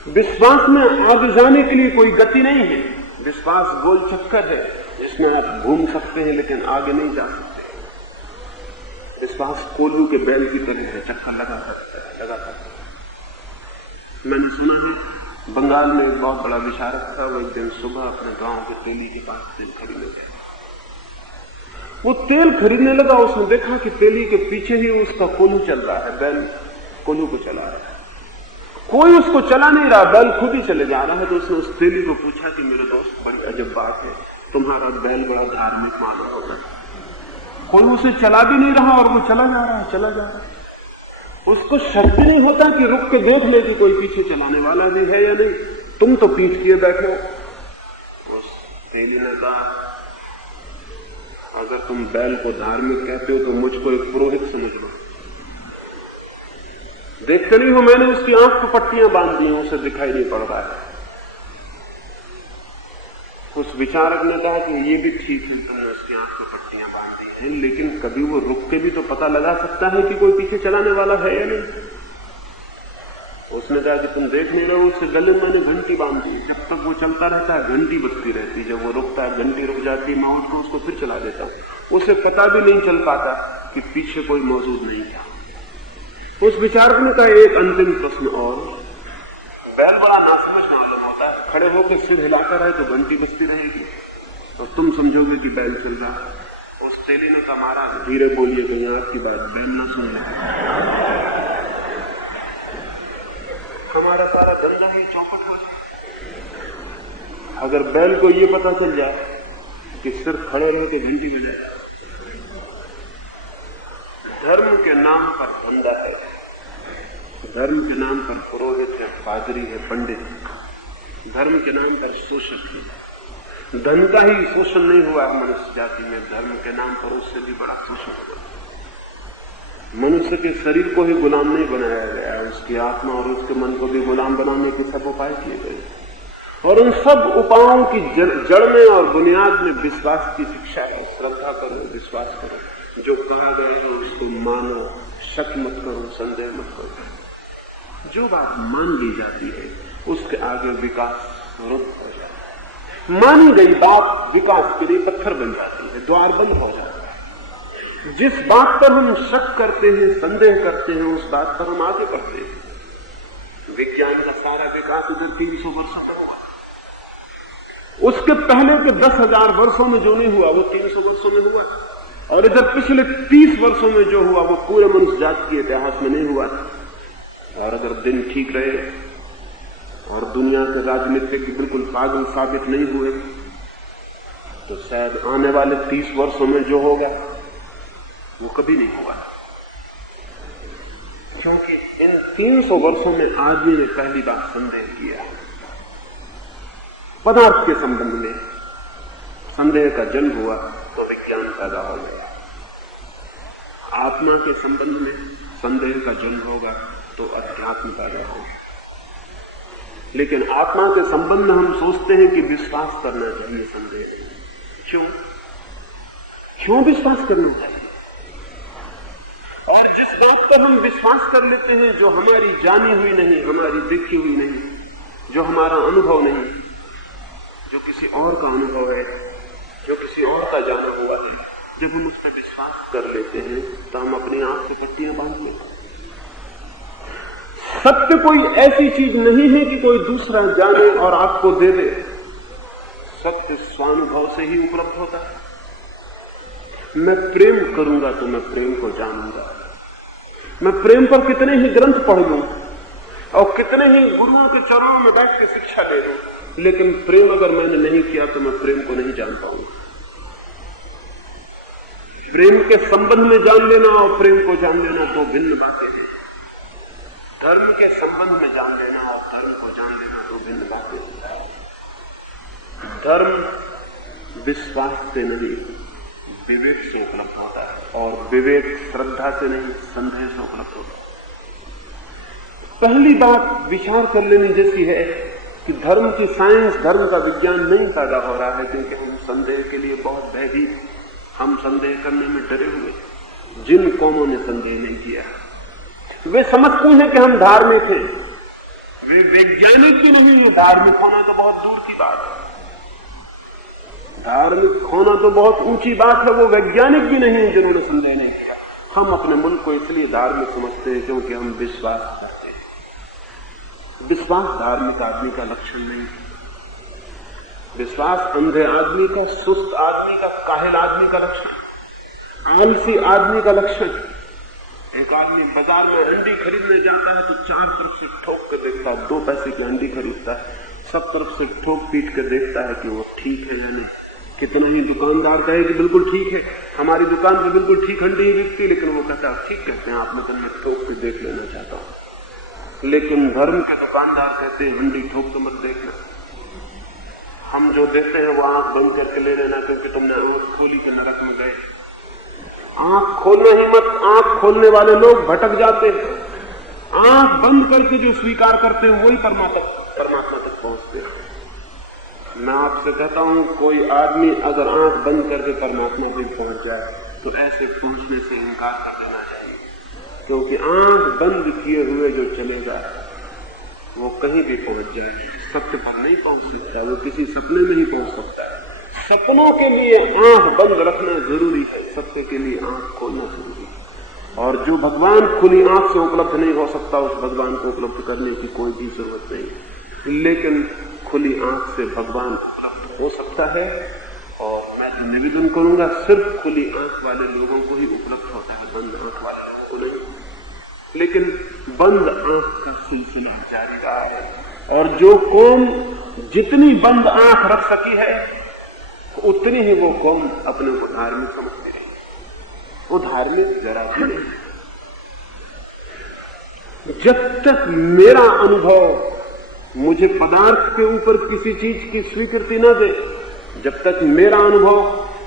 विश्वास में आगे जाने के लिए कोई गति नहीं है। विश्वास गोल चक्कर है जिसमें आप घूम सकते हैं लेकिन आगे नहीं जा सकते। विश्वास कोल्लू के बैल की तरह है, चक्कर लगा सकता है। मैंने सुना है बंगाल में एक बहुत बड़ा विचारक था, वो एक दिन सुबह अपने गांव के तेली के पास तेल खरीदने गया। वो तेल खरीदने लगा, उसने देखा कि तेली के पीछे ही उसका कोल्हू चल रहा है, बैल कोल्हू को चला रहा है। कोई उसको चला नहीं रहा, बैल खुद ही चले जा रहा है। तो उसने उस तेली को पूछा कि मेरे दोस्त, बड़ी अजब बात है, तुम्हारा बैल बड़ा धार्मिक माना होगा, कोई उसे चला भी नहीं रहा और वो चला जा रहा है, चला जा रहा है। उसको शक भी नहीं होता कि रुक के देख ले कि कोई पीछे चलाने वाला भी है या नहीं, तुम तो पीठ किए बैठे हो। उस तेली ने कहा, अगर तुम बैल को धार्मिक कहते हो तो मुझको एक पुरोहित समझ लो। देखते नहीं हो, मैंने उसकी आंख को पट्टियां बांध दी, उसे दिखाई नहीं पड़ रहा है। उस विचारक ने कहा कि ये भी ठीक है, तुमने उसकी आंख को पट्टियां बांध दी हैं, लेकिन कभी वो रुक के भी तो पता लगा सकता है कि कोई पीछे चलाने वाला है या नहीं। उसने कहा कि तुम देख नहीं रहे हो, उससे गले में मैंने घंटी बांध दी, जब तक वो चलता रहता है घंटी बजती रहती, जब वो रुकता है घंटी रुक जाती, मैं उठ कर उसको फिर चला देता हूं। उसे पता भी नहीं चल पाता कि पीछे कोई मौजूद नहीं था। उस विचारक ने कहा, एक अंतिम प्रश्न और, बैल बड़ा नासमझ मालूम होता है, खड़े होकर सिर हिलाता रहे तो घंटी बजती रहेगी, तो तुम समझोगे कि बैल चल रहा है। उस तेली ने कहा, महाराज धीरे बोलिए, कहीं आपकी बात बैल ना सुन ले, हमारा सारा धंधा ही चौपट हो जाए। अगर बैल को ये पता चल जाए कि सिर्फ खड़े रह के घंटी बजाए। धर्म के नाम पर धंधा है, धर्म के नाम पर पुरोहित है, पादरी है, पंडित है, धर्म के नाम पर शोषक है। धन का ही शोषण नहीं हुआ मनुष्य जाति में, धर्म के नाम पर उससे भी बड़ा शोषण हुआ। मनुष्य के शरीर को ही गुलाम नहीं बनाया गया, उसकी आत्मा और उसके मन को भी गुलाम बनाने के सब उपाय किए गए, और उन सब उपायों की जड़ में और बुनियाद में विश्वास की शिक्षा है। श्रद्धा करो, विश्वास करो, जो कहा गया है उसको मानो, शक मत करो, संदेह मत करो। जो बात मान ली जाती है उसके आगे विकास रुक हो जाता है। मानी गई बात विकास के लिए पत्थर बन जाती है, द्वार बंद हो जाता है। जिस बात पर हम शक करते हैं, संदेह करते हैं, उस बात पर हम आगे बढ़ते हैं। विज्ञान का सारा विकास इधर 300 वर्षों तक हुआ, उसके पहले के 10,000 वर्षों में जो नहीं हुआ वो 300 वर्षों में हुआ, और इधर पिछले 30 वर्षों में जो हुआ वो पूरे मनुष्य जाति के इतिहास में नहीं हुआ। और अगर दिन ठीक रहे और दुनिया के राजनीतिक बिल्कुल पागल साबित नहीं हुए तो शायद आने वाले 30 वर्षों में जो होगा वो कभी नहीं होगा, क्योंकि इन 300 वर्षों में आदमी ने पहली बार संदेह किया। पदार्थ के संबंध में संदेह का जन्म हुआ तो विज्ञान पैदा हो गया। आत्मा के संबंध में संदेह का जन्म होगा तो अध्यात्म पैदा होगा। लेकिन आत्मा के संबंध में हम सोचते हैं कि विश्वास करना चाहिए, संदेह क्यों विश्वास करना चाहिए? और जिस बात पर हम विश्वास कर लेते हैं जो हमारी जानी हुई नहीं, हमारी देखी हुई नहीं, जो हमारा अनुभव नहीं, जो किसी और का अनुभव है, जो किसी और का जाना हुआ है, जब हम उस पर विश्वास कर लेते हैं तो हम अपनी आंख से पट्टियां बांध लेते हैं। सत्य कोई ऐसी चीज नहीं है कि कोई दूसरा जाने और आपको दे दे। सत्य स्वानुभव से ही उपलब्ध होता है। मैं प्रेम करूंगा तो मैं प्रेम को जानूंगा। मैं प्रेम पर कितने ही ग्रंथ पढ़ लूं, और कितने ही गुरुओं के चरणों में बैठ के शिक्षा ले लूं, लेकिन प्रेम अगर मैंने नहीं किया तो मैं प्रेम को नहीं जान पाऊंगा। प्रेम के संबंध में जान लेना और प्रेम को जान लेना दो भिन्न बातें हैं। धर्म के संबंध में जान लेना और धर्म को जान लेना दो भिन्न बातें हैं। धर्म विश्वास से नहीं, विवेक से उपलब्ध होता है, और विवेक श्रद्धा से नहीं, संदेह से उपलब्ध होता है। पहली बात विचार कर लेने जैसी है कि धर्म की साइंस, धर्म का विज्ञान नहीं पैदा हो रहा है क्योंकि हम संदेह के लिए बहुत भयभीत, हम संदेह करने में डरे हुए। जिन कौमों ने संदेह नहीं किया वे समझते हैं कि हम धार्मिक हैं, वे वैज्ञानिक भी नहीं है। धार्मिक होना तो बहुत दूर की बात है, धार्मिक होना तो बहुत ऊंची बात है, वो वैज्ञानिक भी नहीं है जिन्होंने संदेह नहीं किया। हम अपने मन को इसलिए धार्मिक समझते हैं क्योंकि हम विश्वास करते हैं। विश्वास धार्मिक आदमी का लक्षण नहीं है। विश्वास अंधे आदमी का, सुस्त आदमी का, काहिल आदमी का लक्षण, आलसी आदमी का लक्षण। एक आदमी बाजार में अंडी खरीदने जाता है तो चार तरफ से ठोक कर देखता है, 2 पैसे की अंडी खरीदता है, सब तरफ से ठोक पीट कर देखता है कि वो ठीक है या नहीं। कितना ही दुकानदार कहे कि बिल्कुल ठीक है, हमारी दुकान पे बिल्कुल ठीक अंडी ही बिकती, लेकिन वो कहता है ठीक कहते हैं आप, मैं ठोक के देख लेना चाहता हूँ। लेकिन धर्म के दुकानदार कहते हैं अंडी ठोक के मत देखना, हम जो देते हैं वो आंख बंद करके ले लेना, क्योंकि तुमने आंख खोली के नरक में गए। आंख खोलना ही मत। आंख खोलने वाले लोग भटक जाते हैं। आंख बंद करके जो स्वीकार करते हैं वही परमात्मा तक पहुंचते हैं। मैं आपसे कहता हूं, कोई आदमी अगर आंख बंद करके परमात्मा तक पहुंच जाए तो ऐसे पहुंचने से इनकार कर देना चाहिए, क्योंकि आंख बंद किए हुए जो चलेगा वो कहीं भी पहुंच जाए, सत्य पर नहीं पहुंच सकता, वो किसी सपने में ही पहुंच सकता है। सपनों के लिए आंख बंद रखना जरूरी है, सत्य के लिए आंख खोलना जरूरी है। और जो भगवान खुली आंख से उपलब्ध नहीं हो सकता, उस भगवान को उपलब्ध करने की कोई भी जरूरत नहीं। लेकिन खुली आंख से भगवान उपलब्ध हो सकता है, और मैं निवेदन करूंगा सिर्फ खुली आंख वाले लोगों को ही उपलब्ध होता है, बंद आंख वाले लोगों को नहीं। लेकिन बंद आंख का सिलसिला जारी रहा है, और जो कौम जितनी बंद आंख रख सकी है उतनी ही वो कौम अपने को धार्मिक समझती रही। वो धार्मिक जरा भी नहीं। जब तक मेरा अनुभव मुझे पदार्थ के ऊपर किसी चीज की स्वीकृति न दे, जब तक मेरा अनुभव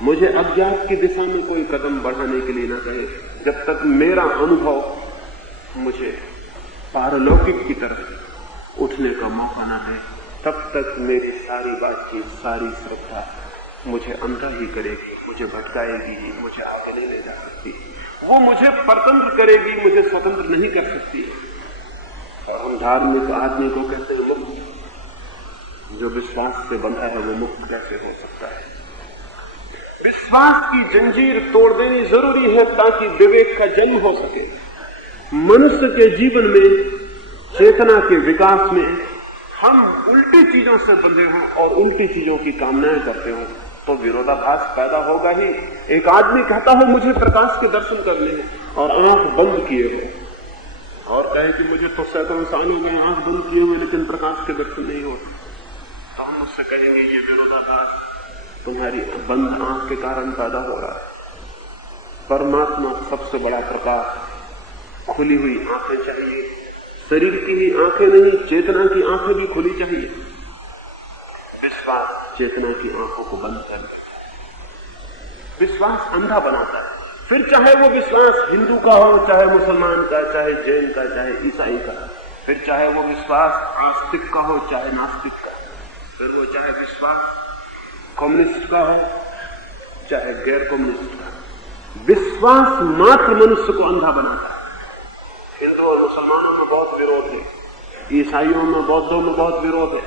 मुझे अज्ञात की दिशा में कोई कदम बढ़ाने के लिए न कहे, जब तक मेरा अनुभव मुझे पारलौकिक की तरफ उठने का मौका न दे, तब तक मेरी सारी बातचीत, सारी श्रद्धा मुझे अंधा ही करेगी, मुझे भटकाएगी ही, मुझे आगे नहीं ले जा सकती। वो मुझे परतंत्र करेगी, मुझे स्वतंत्र नहीं कर सकती। और हम धार्मिक आदमी को कहते हैं मुक्त। जो विश्वास से बंधा है वो मुक्त कैसे हो सकता है? विश्वास की जंजीर तोड़ देनी जरूरी है ताकि विवेक का जन्म हो सके। मनुष्य के जीवन में, चेतना के विकास में हम उल्टी चीजों से बंधे हों और उल्टी चीजों की कामनाएं करते हो तो विरोधाभास पैदा होगा ही। एक आदमी कहता है मुझे प्रकाश के दर्शन करने हैं, और आंख बंद किए हो, और कहे कि मुझे तो सैकड़ों साल हो गए आंख बंद किए हुए लेकिन प्रकाश के दर्शन नहीं होते, तो हम उससे कहेंगे ये विरोधाभास तुम्हारी बंद आंख के कारण पैदा हो रहा है। परमात्मा सबसे बड़ा प्रकाश, खुली हुई आंखें चाहिए। शरीर की ही आंखें नहीं, चेतना की आंखें भी खुली चाहिए। विश्वास चेतना की आंखों को बंद कर देता है। विश्वास अंधा बनाता है। फिर चाहे वो विश्वास हिंदू का हो, चाहे मुसलमान का, चाहे जैन का, चाहे ईसाई का, फिर चाहे वो विश्वास आस्तिक का हो, चाहे नास्तिक का, फिर वो चाहे विश्वास कम्युनिस्ट का हो, चाहे गैर कम्युनिस्ट का। विश्वास मात्र मनुष्य को अंधा बनाता है। हिंदू और मुसलमानों में बहुत विरोध है, ईसाइयों में, बौद्धों में बहुत विरोध है,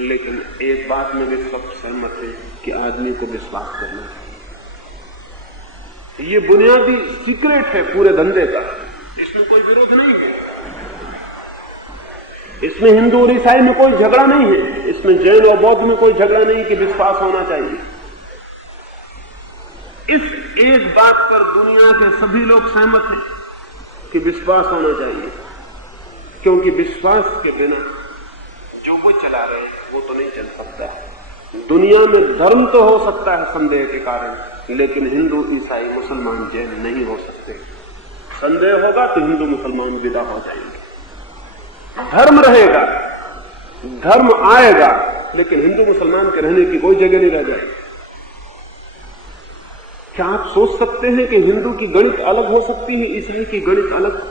लेकिन एक बात में वे सब सहमत है कि आदमी को विश्वास करना है। ये बुनियादी सीक्रेट है पूरे धंधे का, इसमें कोई विरोध नहीं है। इसमें हिंदू और ईसाई में कोई झगड़ा नहीं है, इसमें जैन और बौद्ध में कोई झगड़ा नहीं कि विश्वास होना चाहिए। इस एक बात पर दुनिया के सभी लोग सहमत हैं कि विश्वास होना चाहिए। क्योंकि विश्वास के बिना जो वो चला रहे हैं वो तो नहीं चल सकता। दुनिया में धर्म तो हो सकता है संदेह के कारण, लेकिन हिंदू, ईसाई, मुसलमान, जैन नहीं हो सकते। संदेह होगा तो हिंदू मुसलमान विदा हो जाएंगे। धर्म रहेगा, धर्म आएगा, लेकिन हिंदू मुसलमान के रहने की कोई जगह नहीं रह जाएगी। क्या आप सोच सकते हैं कि हिंदू की गणित अलग हो सकती है, ईसाई की गणित अलग?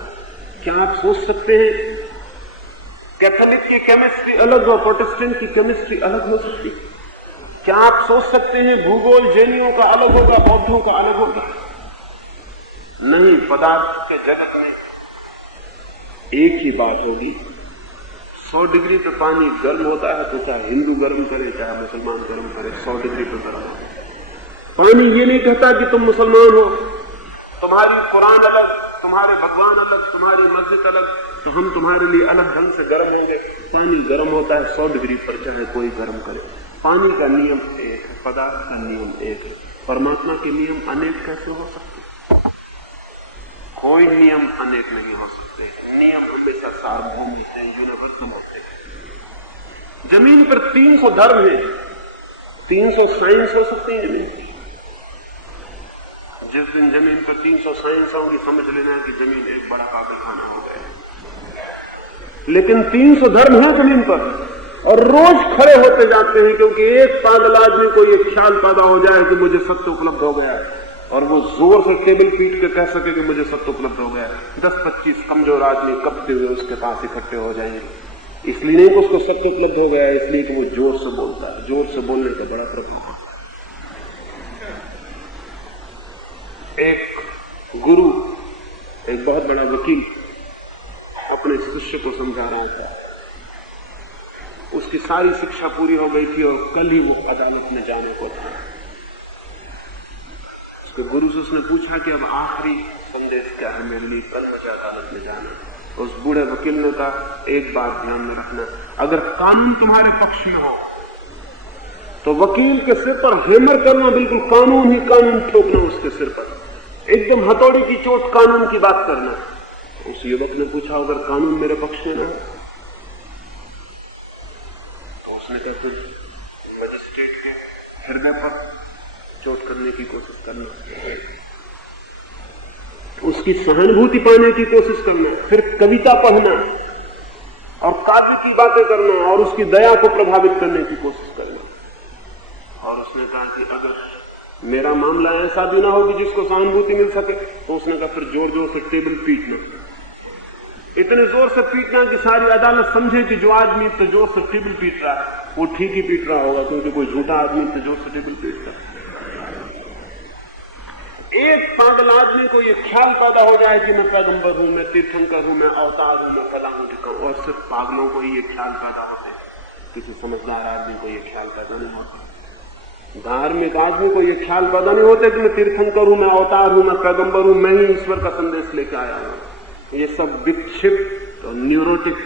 क्या आप सोच सकते हैं कैथोलिक की केमिस्ट्री अलग और प्रोटेस्टेंट की केमिस्ट्री अलग हो सकती है? क्या आप सोच सकते हैं भूगोल जैनियों का अलग होगा, बौद्धों का अलग होगा? नहीं, पदार्थ के जगत में एक ही बात होगी। 100 डिग्री पे पानी गर्म होता है तो चाहे हिंदू गर्म करे चाहे मुसलमान गर्म करे, 100 डिग्री पे गर्म होता है। पानी ये नहीं कहता कि तुम मुसलमान हो, तुम्हारी कुरान अलग, तुम्हारे भगवान अलग, तुम्हारी मस्जिद अलग, तो हम तुम्हारे लिए अलग ढंग से गर्म होंगे। पानी गर्म होता है 100 डिग्री पर, चाहे कोई गर्म करे। पानी का नियम एक है, पदार्थ का नियम एक है। परमात्मा के नियम अनेक कैसे हो सकते? कोई नियम अनेक नहीं हो सकते। नियम हमेशा सार्वभौम होते हैं, यूनिवर्सल होते हैं। जमीन पर 300 धर्म है, 300 साइंस हो सकती है जमीन। जिस दिन जमीन पर 300 साइंस होंगी, समझ लेना कि जमीन एक बड़ा पागलखाना हो गया। लेकिन 300 धर्म है जमीन पर, और रोज खड़े होते जाते हैं, क्योंकि एक पागल आदमी को ये ख्याल पैदा हो जाए कि मुझे सत्य उपलब्ध हो गया है, और वो जोर से टेबल पीट के कह सके कि मुझे सत्य उपलब्ध हो गया है। 10-25 कमजोर आदमी कपते हुए उसके पास इकट्ठे हो जाएंगे। इसलिए नहीं कि उसको सत्य उपलब्ध हो गया है, इसलिए कि वो जोर से बोलता है। जोर से बोलने का बड़ा प्रभाव है। एक गुरु, एक बहुत बड़ा वकील अपने शिष्य को समझा रहा था। उसकी सारी शिक्षा पूरी हो गई थी और कल ही वो अदालत में जाने को था। उसके गुरु से उसने पूछा कि अब आखिरी संदेश क्या है मेरे लिए, कल मुझे अदालत में जाना। उस बूढ़े वकील ने कहा, एक बात ध्यान में रखना, अगर कानून तुम्हारे पक्ष में हो तो वकील के सिर पर हैमर करना, बिल्कुल कानून ही कानून ठोकना उसके सिर पर, एकदम हथौड़ी की चोट कानून की बात करना। उस युवक ने पूछा, अगर कानून मेरे पक्ष में ना, तो उसने कहा फिर मजिस्ट्रेट के हृदय पर चोट करने की कोशिश करना, उसकी सहानुभूति पाने की कोशिश करना, फिर कविता पढ़ना और काव्य की बातें करना और उसकी दया को प्रभावित करने की कोशिश करना। और उसने कहा कि अगर मेरा मामला ऐसा भी ना हो कि जिसको सहानुभूति मिल सके, तो उसने कहा फिर जोर जोर से टेबल पीटना, इतने जोर से पीटना कि सारी अदालत समझे कि जो आदमी तो जोर से टेबल पीट रहा है वो ठीक ही पीट रहा होगा, क्योंकि कोई झूठा आदमी तो जोर से टेबल पीट रहा है। एक पागल आदमी को ये ख्याल पैदा हो जाए कि मैं पैगंबर हूं, मैं तीर्थंकर हूं, मैं अवतार हूं, मैं फला हूं, टिका हूं, और सिर्फ पागलों को ही ये ख्याल पैदा होते हैं, किसी समझदार आदमी को ये ख्याल पैदा नहीं होता। धार्मिक आदमी को ये ख्याल पैदा नहीं होता कि मैं तीर्थंकर हूं, मैं अवतार हूं, मैं पैगंबर हूं, मैं ही ईश्वर का संदेश लेके आया हूं। ये सब विक्षिप्त और न्यूरोटिक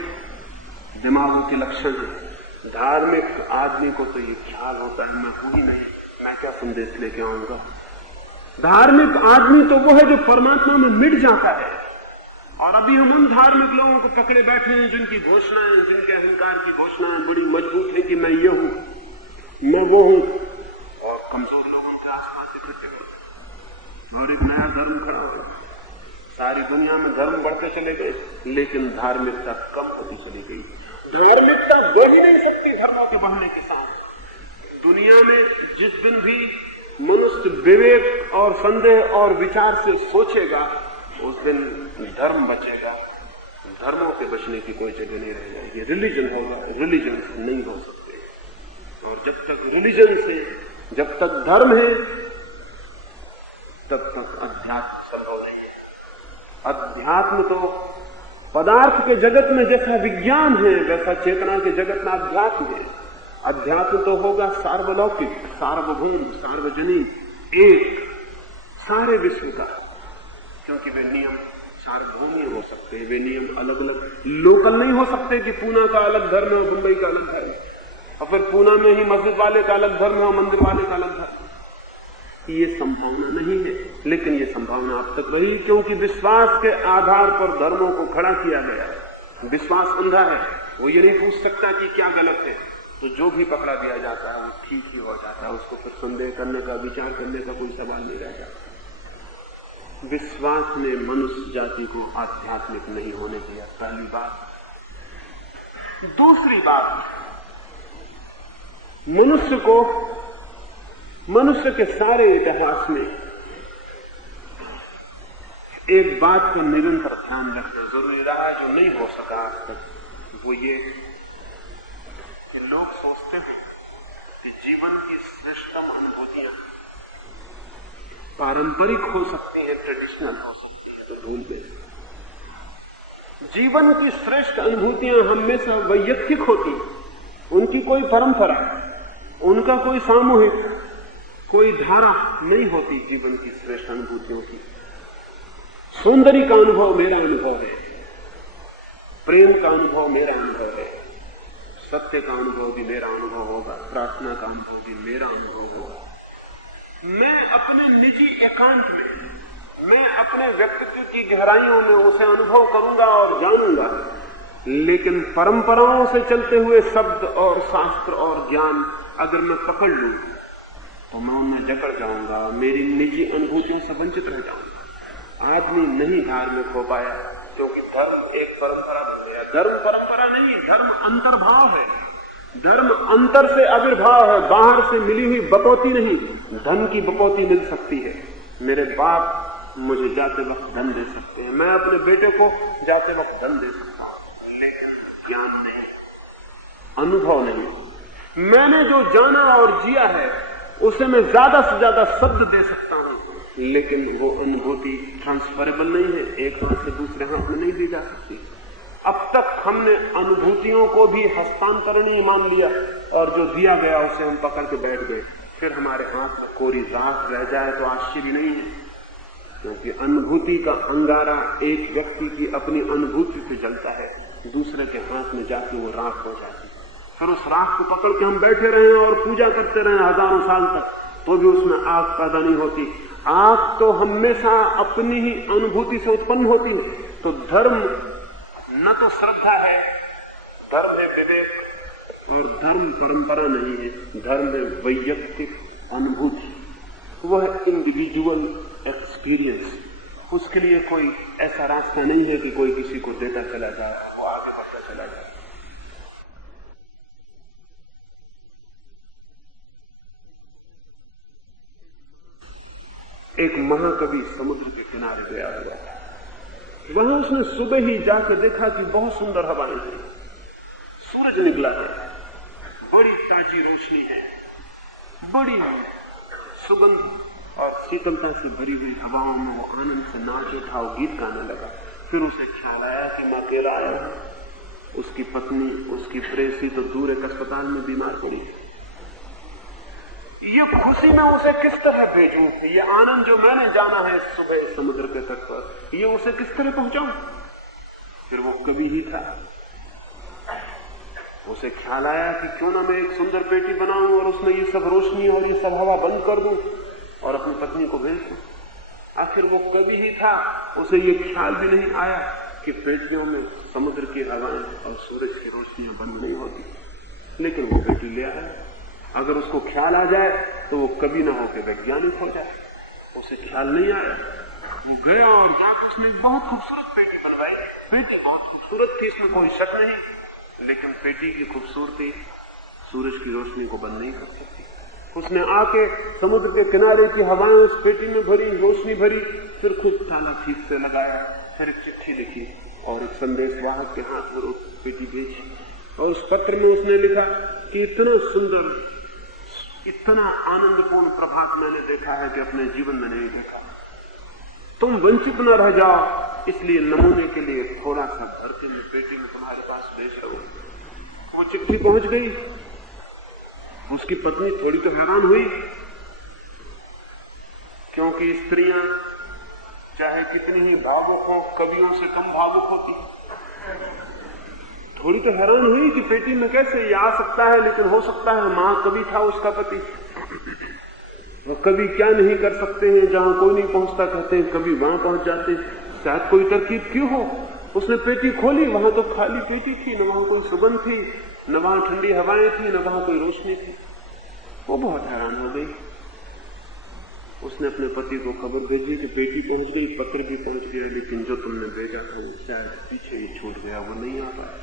दिमागों के लक्षण है। धार्मिक आदमी को तो ये ख्याल होता है मैं हूं ही नहीं, मैं क्या संदेश लेके आऊंगा। धार्मिक आदमी तो वो है जो परमात्मा में मिट जाता है। और अभी हम उन धार्मिक लोगों को पकड़े बैठे हैं जिनकी घोषणाएं, जिनके अहंकार की घोषणाएं बड़ी मजबूत है कि मैं ये हूं, मैं वो हूं, और कमजोर लोग उनके आसपास इकट्ठे हो और एक नया धर्म खड़ा हो। सारी दुनिया में धर्म बढ़ते चले गए, लेकिन धार्मिकता कम होती चली गई। धार्मिकता बढ़ ही नहीं सकती धर्मों के बढ़ने के साथ। दुनिया में जिस दिन भी मनुष्य विवेक और संदेह और विचार से सोचेगा, उस दिन धर्म बचेगा। धर्मों के बचने की कोई जगह नहीं रह जाएगी। रिलीजन होगा, रिलीजन नहीं हो सकते। और जब तक रिलीजन से, जब तक धर्म है, तब तक अध्यात्म संभव नहीं है। अध्यात्म तो पदार्थ के जगत में जैसा विज्ञान है, वैसा चेतना के जगत में अध्यात्म है। अध्यात्म तो होगा सार्वलौकिक, सार्वभौम, सार्वजनिक, एक सारे विश्व का, क्योंकि वे नियम सार्वभौमीय हो सकते हैं। वे नियम अलग अलग लोकल नहीं हो सकते कि पूना का अलग धर्म है और मुंबई का अलग धर्म है, और फिर पूना में ही मस्जिद वाले का अलग धर्म है और मंदिर वाले का अलग धर्म है। ये संभावना नहीं है, लेकिन ये संभावना अब तक रही, क्योंकि विश्वास के आधार पर धर्मों को खड़ा किया गया। विश्वास अंधा है, वो ये नहीं पूछ सकता कि क्या गलत है, तो जो भी पकड़ा दिया जाता है वो ठीक ही हो जाता है, उसको फिर संदेह करने का, विचार करने का कोई सवाल नहीं रह जाता। विश्वास ने मनुष्य जाति को आध्यात्मिक नहीं होने दिया, पहली बात। दूसरी बात, मनुष्य के सारे इतिहास में एक बात का निरंतर ध्यान रखना जरूरी रहा जो नहीं हो सका आज तक, वो ये कि लोग सोचते हैं कि जीवन की श्रेष्ठतम अनुभूतियां पारंपरिक हो सकती है, ट्रेडिशनल हो सकती है, तो भूल गए। जीवन की श्रेष्ठ अनुभूतियां हमेशा वैयक्तिक होती, उनकी कोई परंपरा, उनका कोई सामूहिक, कोई धारा नहीं होती। जीवन की श्रेष्ठ अनुभूतियों की सौंदर्य का अनुभव मेरा अनुभव है, प्रेम का अनुभव मेरा अनुभव है, सत्य का अनुभव भी मेरा अनुभव होगा, प्रार्थना का अनुभव भी मेरा अनुभव होगा। मैं अपने निजी एकांत में, मैं अपने व्यक्तित्व की गहराइयों में उसे अनुभव करूंगा और जानूंगा, लेकिन परंपराओं से चलते हुए शब्द और शास्त्र और ज्ञान अगर मैं पकड़ लूं तो मैं उनमें जकड़ जाऊंगा, मेरी निजी अनुभूतियों से वंचित रह जाऊंगा। आदमी नहीं धार्मिक हो पाया क्योंकि धर्म एक परंपरा बन गया। धर्म परंपरा नहीं, धर्म अंतर्भाव है, धर्म अंतर से आविर्भाव है, बाहर से मिली हुई बकौती नहीं। धन की बकौती मिल सकती है, मेरे बाप मुझे जाते वक्त धन दे सकते हैं, मैं अपने बेटे को जाते वक्त धन दे सकता हूं, लेकिन ज्ञान नहीं, अनुभव नहीं। मैंने जो जाना और जिया है उसे मैं ज्यादा से ज्यादा शब्द दे सकता हूं, लेकिन वो अनुभूति ट्रांसफरेबल नहीं है, एक हाथ से दूसरे हाथ में नहीं दी जा सकती। अब तक हमने अनुभूतियों को भी हस्तांतरणीय मान लिया और जो दिया गया उसे हम पकड़ के बैठ गए। फिर हमारे हाथ में कोरी राख रह जाए तो आश्चर्य नहीं है, क्योंकि अनुभूति का अंगारा एक व्यक्ति की अपनी अनुभूति से जलता है, दूसरे के हाथ में जाके वो राख हो जाती है। फिर उस राख को पकड़ के हम बैठे रहे और पूजा करते रहे हजारों साल तक, तो भी उसमें आग पैदा नहीं होती। आग तो हमेशा अपनी ही अनुभूति से उत्पन्न होती है। तो धर्म न तो श्रद्धा है, धर्म है विवेक, और धर्म परंपरा नहीं है, धर्म है वैयक्तिक अनुभूति, वह है इंडिविजुअल एक्सपीरियंस। उसके लिए कोई ऐसा रास्ता नहीं है कि कोई किसी को देता चला जाए, वो आगे बढ़ता चला जाए। एक महाकवि समुद्र के किनारे गया हुआ था, वहां उसने सुबह ही जाकर देखा कि बहुत सुंदर हवाएं हैं, सूरज निकला है, बड़ी ताजी रोशनी है, बड़ी सुगंध और शीतलता से भरी हुई हवाओं में वो आनंद से नाच उठा, गीत गाने लगा। फिर उसे ख्याल आया कि मैं अकेला आया हूं, उसकी पत्नी, उसकी प्रेसी तो दूर एक अस्पताल में बीमार पड़ी है। ये खुशी मैं उसे किस तरह भेजूं, ये आनंद जो मैंने जाना है सुबह समुद्र के तट पर, ये उसे किस तरह पहुंचाऊं। फिर वो कवि ही था, उसे ख्याल आया कि क्यों ना मैं एक सुंदर पेटी बनाऊं और उसमें ये सब रोशनी और ये सब हवा बंद कर दूं और अपनी पत्नी को भेज दूं। आखिर वो कवि ही था, उसे ये ख्याल भी नहीं आया कि पेटियों में समुद्र की हवाएं और सूरज की रोशनियां बंद नहीं होती, लेकिन वो पेटी ले आया। अगर उसको ख्याल आ जाए तो वो कभी ना होकर वैज्ञानिक हो जाए, उसे ख्याल नहीं आया। वो गया और जाकर उसने बहुत खूबसूरत पेटी बनवाई। पेटी बहुत खूबसूरत थी, इसमें कोई शक नहीं, लेकिन पेटी की खूबसूरती सूरज की रोशनी को बंद नहीं कर सकती। उसने आके समुद्र के किनारे की हवाएं उस पेटी में भरी, रोशनी भरी, फिर खुद ताला ठीक से लगाया, फिर एक चिट्ठी लिखी और एक संदेश वाहक के हाथ में पेटी भेजी। और उस पत्र में उसने लिखा कि इतना सुंदर, इतना आनंदपूर्ण प्रभात मैंने देखा है कि अपने जीवन में नहीं देखा। तुम वंचित न रह जाओ, इसलिए नमूने के लिए थोड़ा सा भर के मैं पेटी में तुम्हारे पास भेज रहा हूं। वो चिट्ठी पहुंच गई। उसकी पत्नी थोड़ी तो हैरान हुई, क्योंकि स्त्रियां चाहे कितनी ही भावुक हो, कवियों से कम भावुक होती। थोड़ी तो हैरान हुई कि पेटी में कैसे ये आ सकता है, लेकिन हो सकता है महाकवि था उसका पति। वो कवि क्या नहीं कर सकते हैं, जहां कोई नहीं पहुंचता कहते हैं कवि वहां पहुंच जाते। शायद कोई तरकीब क्यों हो, उसने पेटी खोली, वहां तो खाली पेटी थी, न वहां कोई सुगंध थी, न वहां ठंडी हवाएं थी, न वहां कोई रोशनी थी। वो बहुत हैरान हो गई। उसने अपने पति को खबर भेजी कि पेटी पहुंच गई, पत्र भी पहुंच गया, लेकिन जो तुमने भेजा था वो शायद पीछे ही छूट गया, वो नहीं आ पाया।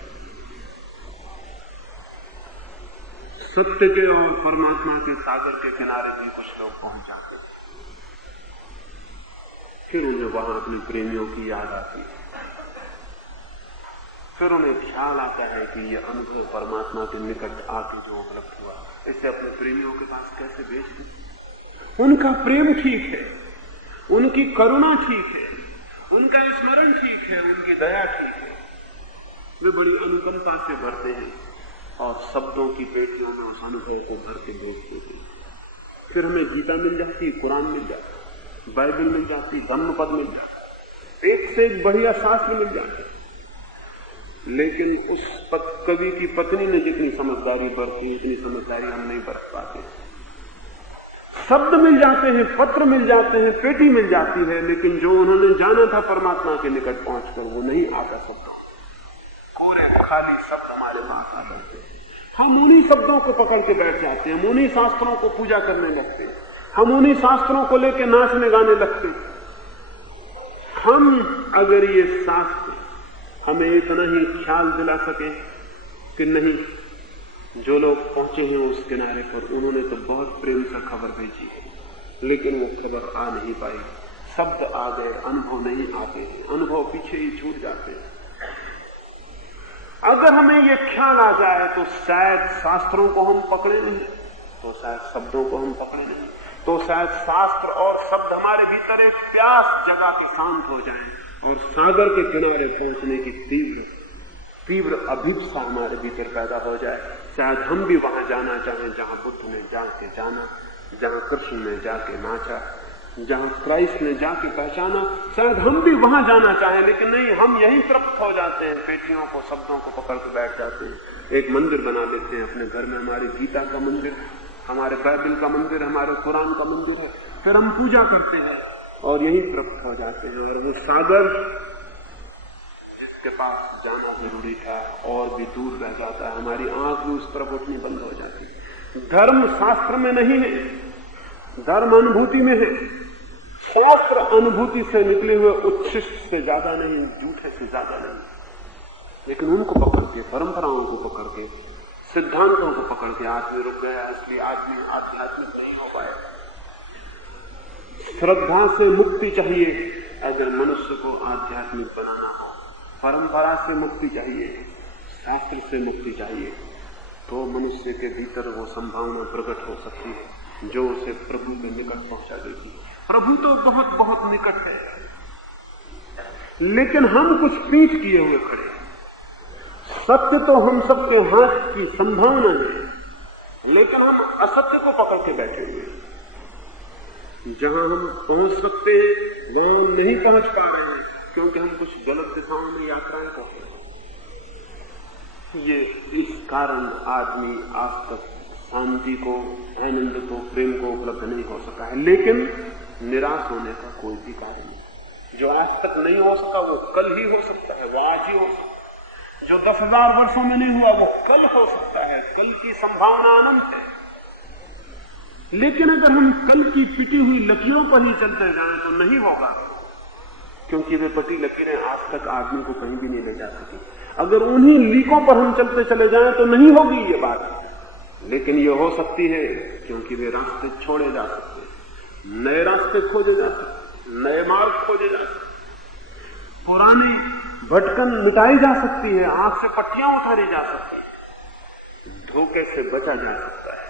सत्य के और परमात्मा के सागर के किनारे भी कुछ लोग पहुंच जाते हैं, फिर उन्हें वहां अपने प्रेमियों की याद आती है, फिर उन्हें ख्याल आता है कि ये अनुभव परमात्मा के निकट आके जो उपलब्ध हुआ, इसे अपने प्रेमियों के पास कैसे भेज दूं? उनका प्रेम ठीक है, उनकी करुणा ठीक है, उनका स्मरण ठीक है, उनकी दया ठीक है। वे बड़ी अनुकंपा से भरते हैं और शब्दों की पेटियों में उस अनुभव को भर के भेज देते हैं। फिर हमें गीता मिल जाती, कुरान मिल जाती, बाइबल मिल जाती, धम्मपद मिल जाती, एक से एक बढ़िया शास्त्र मिल जाते। लेकिन उस कवि की पत्नी ने जितनी समझदारी बरती, इतनी समझदारी हम नहीं बरत पाते। शब्द मिल जाते हैं, पत्र मिल जाते हैं, पेटी मिल जाती है, लेकिन जो उन्होंने जाना था परमात्मा के निकट पहुंचकर, वो नहीं आता। शब्दों कोरे खाली शब्द हमारे पास आ जाते हैं, हम उन्हीं शब्दों को पकड़ के बैठ जाते हैं, हम उन्हीं शास्त्रों को पूजा करने लगते हैं, हम उन्हीं शास्त्रों को लेकर नाचने गाने लगते हैं। हम अगर ये शास्त्र हमें इतना ही ख्याल दिला सके कि नहीं, जो लोग पहुंचे हैं उस किनारे पर, उन्होंने तो बहुत प्रेम से खबर भेजी है, लेकिन वो खबर आ नहीं पाई। शब्द आ गए, अनुभव नहीं आते हैं, अनुभव पीछे ही छूट जाते हैं। अगर हमें ये ख्याल आ जाए तो शायद शास्त्रों को हम पकड़े नहीं, तो शायद शब्दों को हम पकड़े नहीं, तो शायद शास्त्र और शब्द हमारे भीतर एक प्यास जगा के शांत हो जाएं और सागर के किनारे पहुंचने की तीव्र अभिप्सा हमारे भीतर पैदा हो जाए। शायद हम भी वहां जाना चाहें जहां बुद्ध ने जाके जाना, जहां कृष्ण ने जाके नाचा, जहां क्राइस्ट ने जाके पहचाना, शायद हम भी वहां जाना चाहें, लेकिन नहीं, हम यहीं तृप्त हो जाते हैं, पेटियों को, शब्दों को पकड़ के बैठ जाते हैं। एक मंदिर बना लेते हैं अपने घर में, हमारी गीता का मंदिर, हमारे बाइबल का मंदिर, हमारे कुरान का मंदिर है, फिर हम पूजा करते हैं और यहीं तृप्त हो जाते हैं। और वो सागर जिसके पास जाना जरूरी था और भी दूर रह जाता है, हमारी आंख भी उस तरफ उठनी बंद हो जाती है। धर्म शास्त्र में नहीं है, धर्म अनुभूति में है। शास्त्र अनुभूति से निकले हुए उच्छिष्ट से ज्यादा नहीं, झूठे से ज्यादा नहीं, लेकिन उनको पकड़ के, परंपराओं को पकड़ के, सिद्धांतों को पकड़ के आदमी रुक गया, इसलिए आदमी आध्यात्मिक नहीं हो पाया। श्रद्धा से मुक्ति चाहिए अगर मनुष्य को आध्यात्मिक बनाना हो, परंपरा से मुक्ति चाहिए, शास्त्र से मुक्ति चाहिए, तो मनुष्य के भीतर वो संभावना प्रकट हो सकती है जो उसे प्रभु के निकट पहुंचा देती है। प्रभु तो बहुत बहुत निकट है, लेकिन हम कुछ पीठ किए हुए खड़े। सत्य तो हम सबके हाथ की संभावना है, लेकिन हम असत्य को पकड़ के बैठे हुए हैं। जहां हम पहुंच सकते हैं वहां हम नहीं पहुंच पा रहे हैं, क्योंकि हम कुछ गलत दिशाओं में यात्राएं कर रहे हैं। ये इस कारण आदमी आज तक शांति को, आनंद को, प्रेम को उपलब्ध नहीं हो सका है। लेकिन निराश होने का कोई भी कारण नहीं। जो आज तक नहीं हो सका वो कल ही हो सकता है, वो आज ही हो सकता है। जो 10,000 वर्षों में नहीं हुआ वो कल हो सकता है, कल की संभावना अनंत है। लेकिन अगर हम कल की पिटी हुई लकीरों पर ही चलते जाएं तो नहीं होगा, क्योंकि वे पटी लकीरें आज तक आदमी को कहीं भी नहीं ले जा सकी। अगर उन्हीं लीकों पर हम चलते चले जाएं तो नहीं होगी ये बात, लेकिन ये हो सकती है क्योंकि वे रास्ते छोड़े जा सकते हैं, नए रास्ते खोजे जा सकते, नए मार्ग खोजे जा सकते, पुरानी भटकन मिटाई जा सकती है, आंख से पट्टियां उतारी जा सकती है, धोखे से बचा जा सकता है।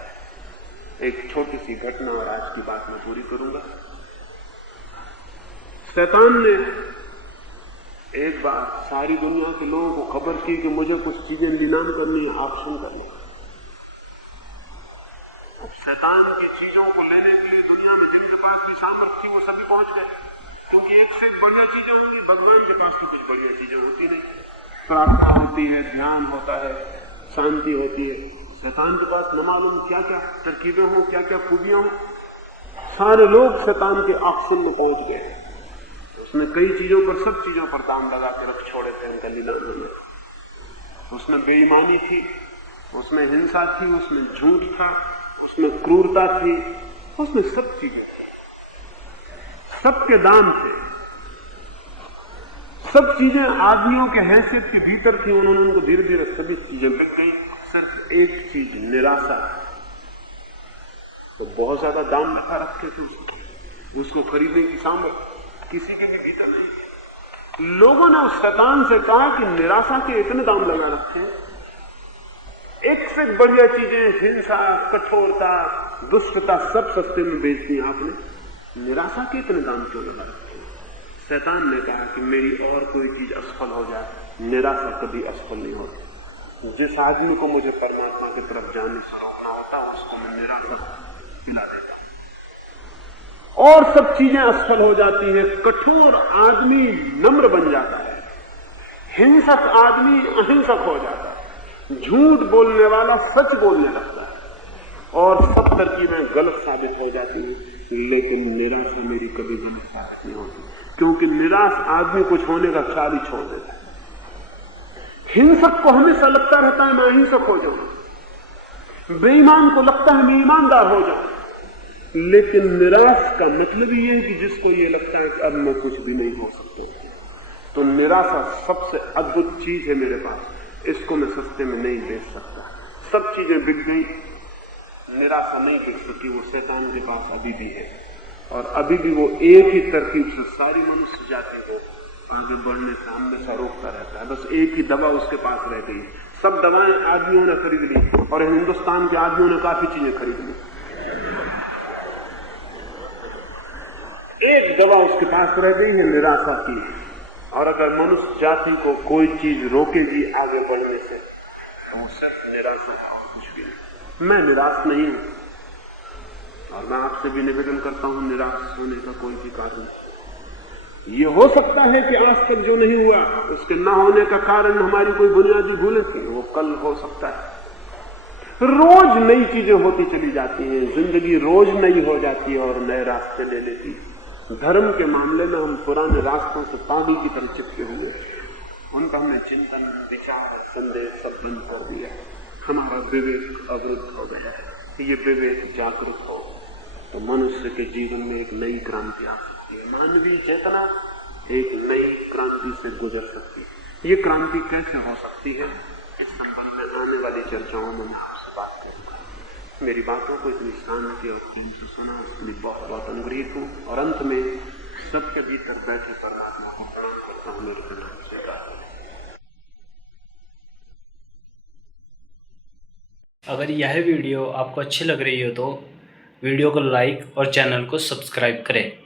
एक छोटी सी घटना और आज की बात मैं पूरी करूंगा। शैतान ने एक बार सारी दुनिया के लोगों को खबर की कि मुझे कुछ चीजें नीलाम करनी है, ऑप्शन करनी है। शैतान की चीजों को लेने के लिए दुनिया में जिनके पास भी सामर्थ्य थी वो सभी पहुंच गए, क्योंकि एक से एक बढ़िया चीजें होंगी। भगवान के पास तो कुछ बढ़िया चीजें होती नहीं, प्रार्थना होती है, ध्यान होता है, शांति होती है। शैतान के पास न मालूम क्या क्या तरकीबें हों, क्या क्या खूबियां हों। सारे लोग शैतान के ऑप्शन में पहुंच गए। उसने कई चीजों पर, सब चीजों पर दाम लगा के रख छोड़े थे उनका लीलांगन में। उसमें बेईमानी थी, उसमें हिंसा थी, उसमें झूठ था, उसमें क्रूरता थी, उसमें सब चीजें थी, सबके दाम थे। सब चीजें आदमियों के हैसियत के भीतर थी, उन्होंने उनको धीरे धीरे सभी चीजें बिक गई। सिर्फ एक चीज, निराशा, तो बहुत ज्यादा दाम लगा रखे थे उसको खरीदने की सामर्थ्य किसी के भी भीतर नहीं। लोगों ने उस शैतान से कहा कि निराशा के इतने दाम लगा रखे हैं, एक से बढ़िया चीजें, हिंसा, कठोरता, दुष्टता सब सस्ते में बेच दी आपने, निराशा के इतने दाम क्यों लगा रखे हैं? शैतान ने कहा कि मेरी और कोई चीज असफल हो जाए, निराशा कभी असफल नहीं होती। जिस आदमी को मुझे परमात्मा की तरफ जाने से रोकना होता है, उसको मैं निराशा पिला देता हूं और सब चीजें असफल हो जाती है। कठोर आदमी नम्र बन जाता है, हिंसक आदमी अहिंसक हो जाता है, झूठ बोलने वाला सच बोलने लगता है और सब तरकीबें गलत साबित हो जाती हैं। लेकिन निराशा मेरी कभी गलत साबित नहीं होती, क्योंकि निराश आदमी कुछ होने का ख्याल ही छोड़ देता है। हिंसक को हमेशा लगता रहता है मैं अहिंसक हो जाऊं, बेईमान को लगता है मैं ईमानदार हो जाऊं। लेकिन निराश का मतलब ये है कि जिसको ये लगता है कि अब मैं कुछ भी नहीं हो सकता, तो निराशा सबसे अद्भुत चीज है मेरे पास, इसको मैं सस्ते में नहीं बेच सकता। सब चीजें बिक गई, निराशा नहीं बिक सकी, वो शैतान के पास अभी भी है और अभी भी वो एक ही तरकीब से सारी मनुष्य जाति को आगे बढ़ने से हमेशा रोकता रहता है। बस एक ही दवा उसके पास रह गई, सब दवाएं आदमियों ने खरीद ली और हिंदुस्तान के आदमियों ने काफी चीजें खरीद ली। एक दवा उसके पास रह गई है, निराशा की। और अगर मनुष्य जाति को कोई चीज रोकेगी आगे बढ़ने से, तो वो सिर्फ निराशा है और कुछ भी नहीं। मैं निराश नहीं हूं और मैं आपसे भी निवेदन करता हूं, निराश होने का कोई भी कारण नहीं। ये हो सकता है कि आज तक जो नहीं हुआ उसके न होने का कारण हमारी कोई बुनियादी भूलें थी, वो कल हो सकता है। रोज नई चीजें होती चली जाती हैं, जिंदगी रोज नई हो जाती है और नए रास्ते ले लेती है। धर्म के मामले में हम पुराने रास्तों से पागल की तरह चिपके हुए, उनका हमने चिंतन, विचार, संदेश सब बंद कर दिया। हमारा विवेक अवरुद्ध हो गया। ये विवेक जागृत हो तो मनुष्य के जीवन में एक नई क्रांति आ सकती है, मानवीय चेतना एक नई क्रांति से गुजर सकती है। ये क्रांति कैसे हो सकती है, इस संबंध में आने वाली चर्चाओं में मैं आपसे बात करूंगा। मेरी बातों को इतनी शांति और प्रेम से सुना, इसके लिए बहुत बहुत अनुग्रहित हूं और अंत में सबके भीतर बैठे परमात्मा को प्रणाम करता हूं, मेरे प्रणाम स्वीकार करें। अगर यह वीडियो आपको अच्छी लग रही हो तो वीडियो को लाइक और चैनल को सब्सक्राइब करें।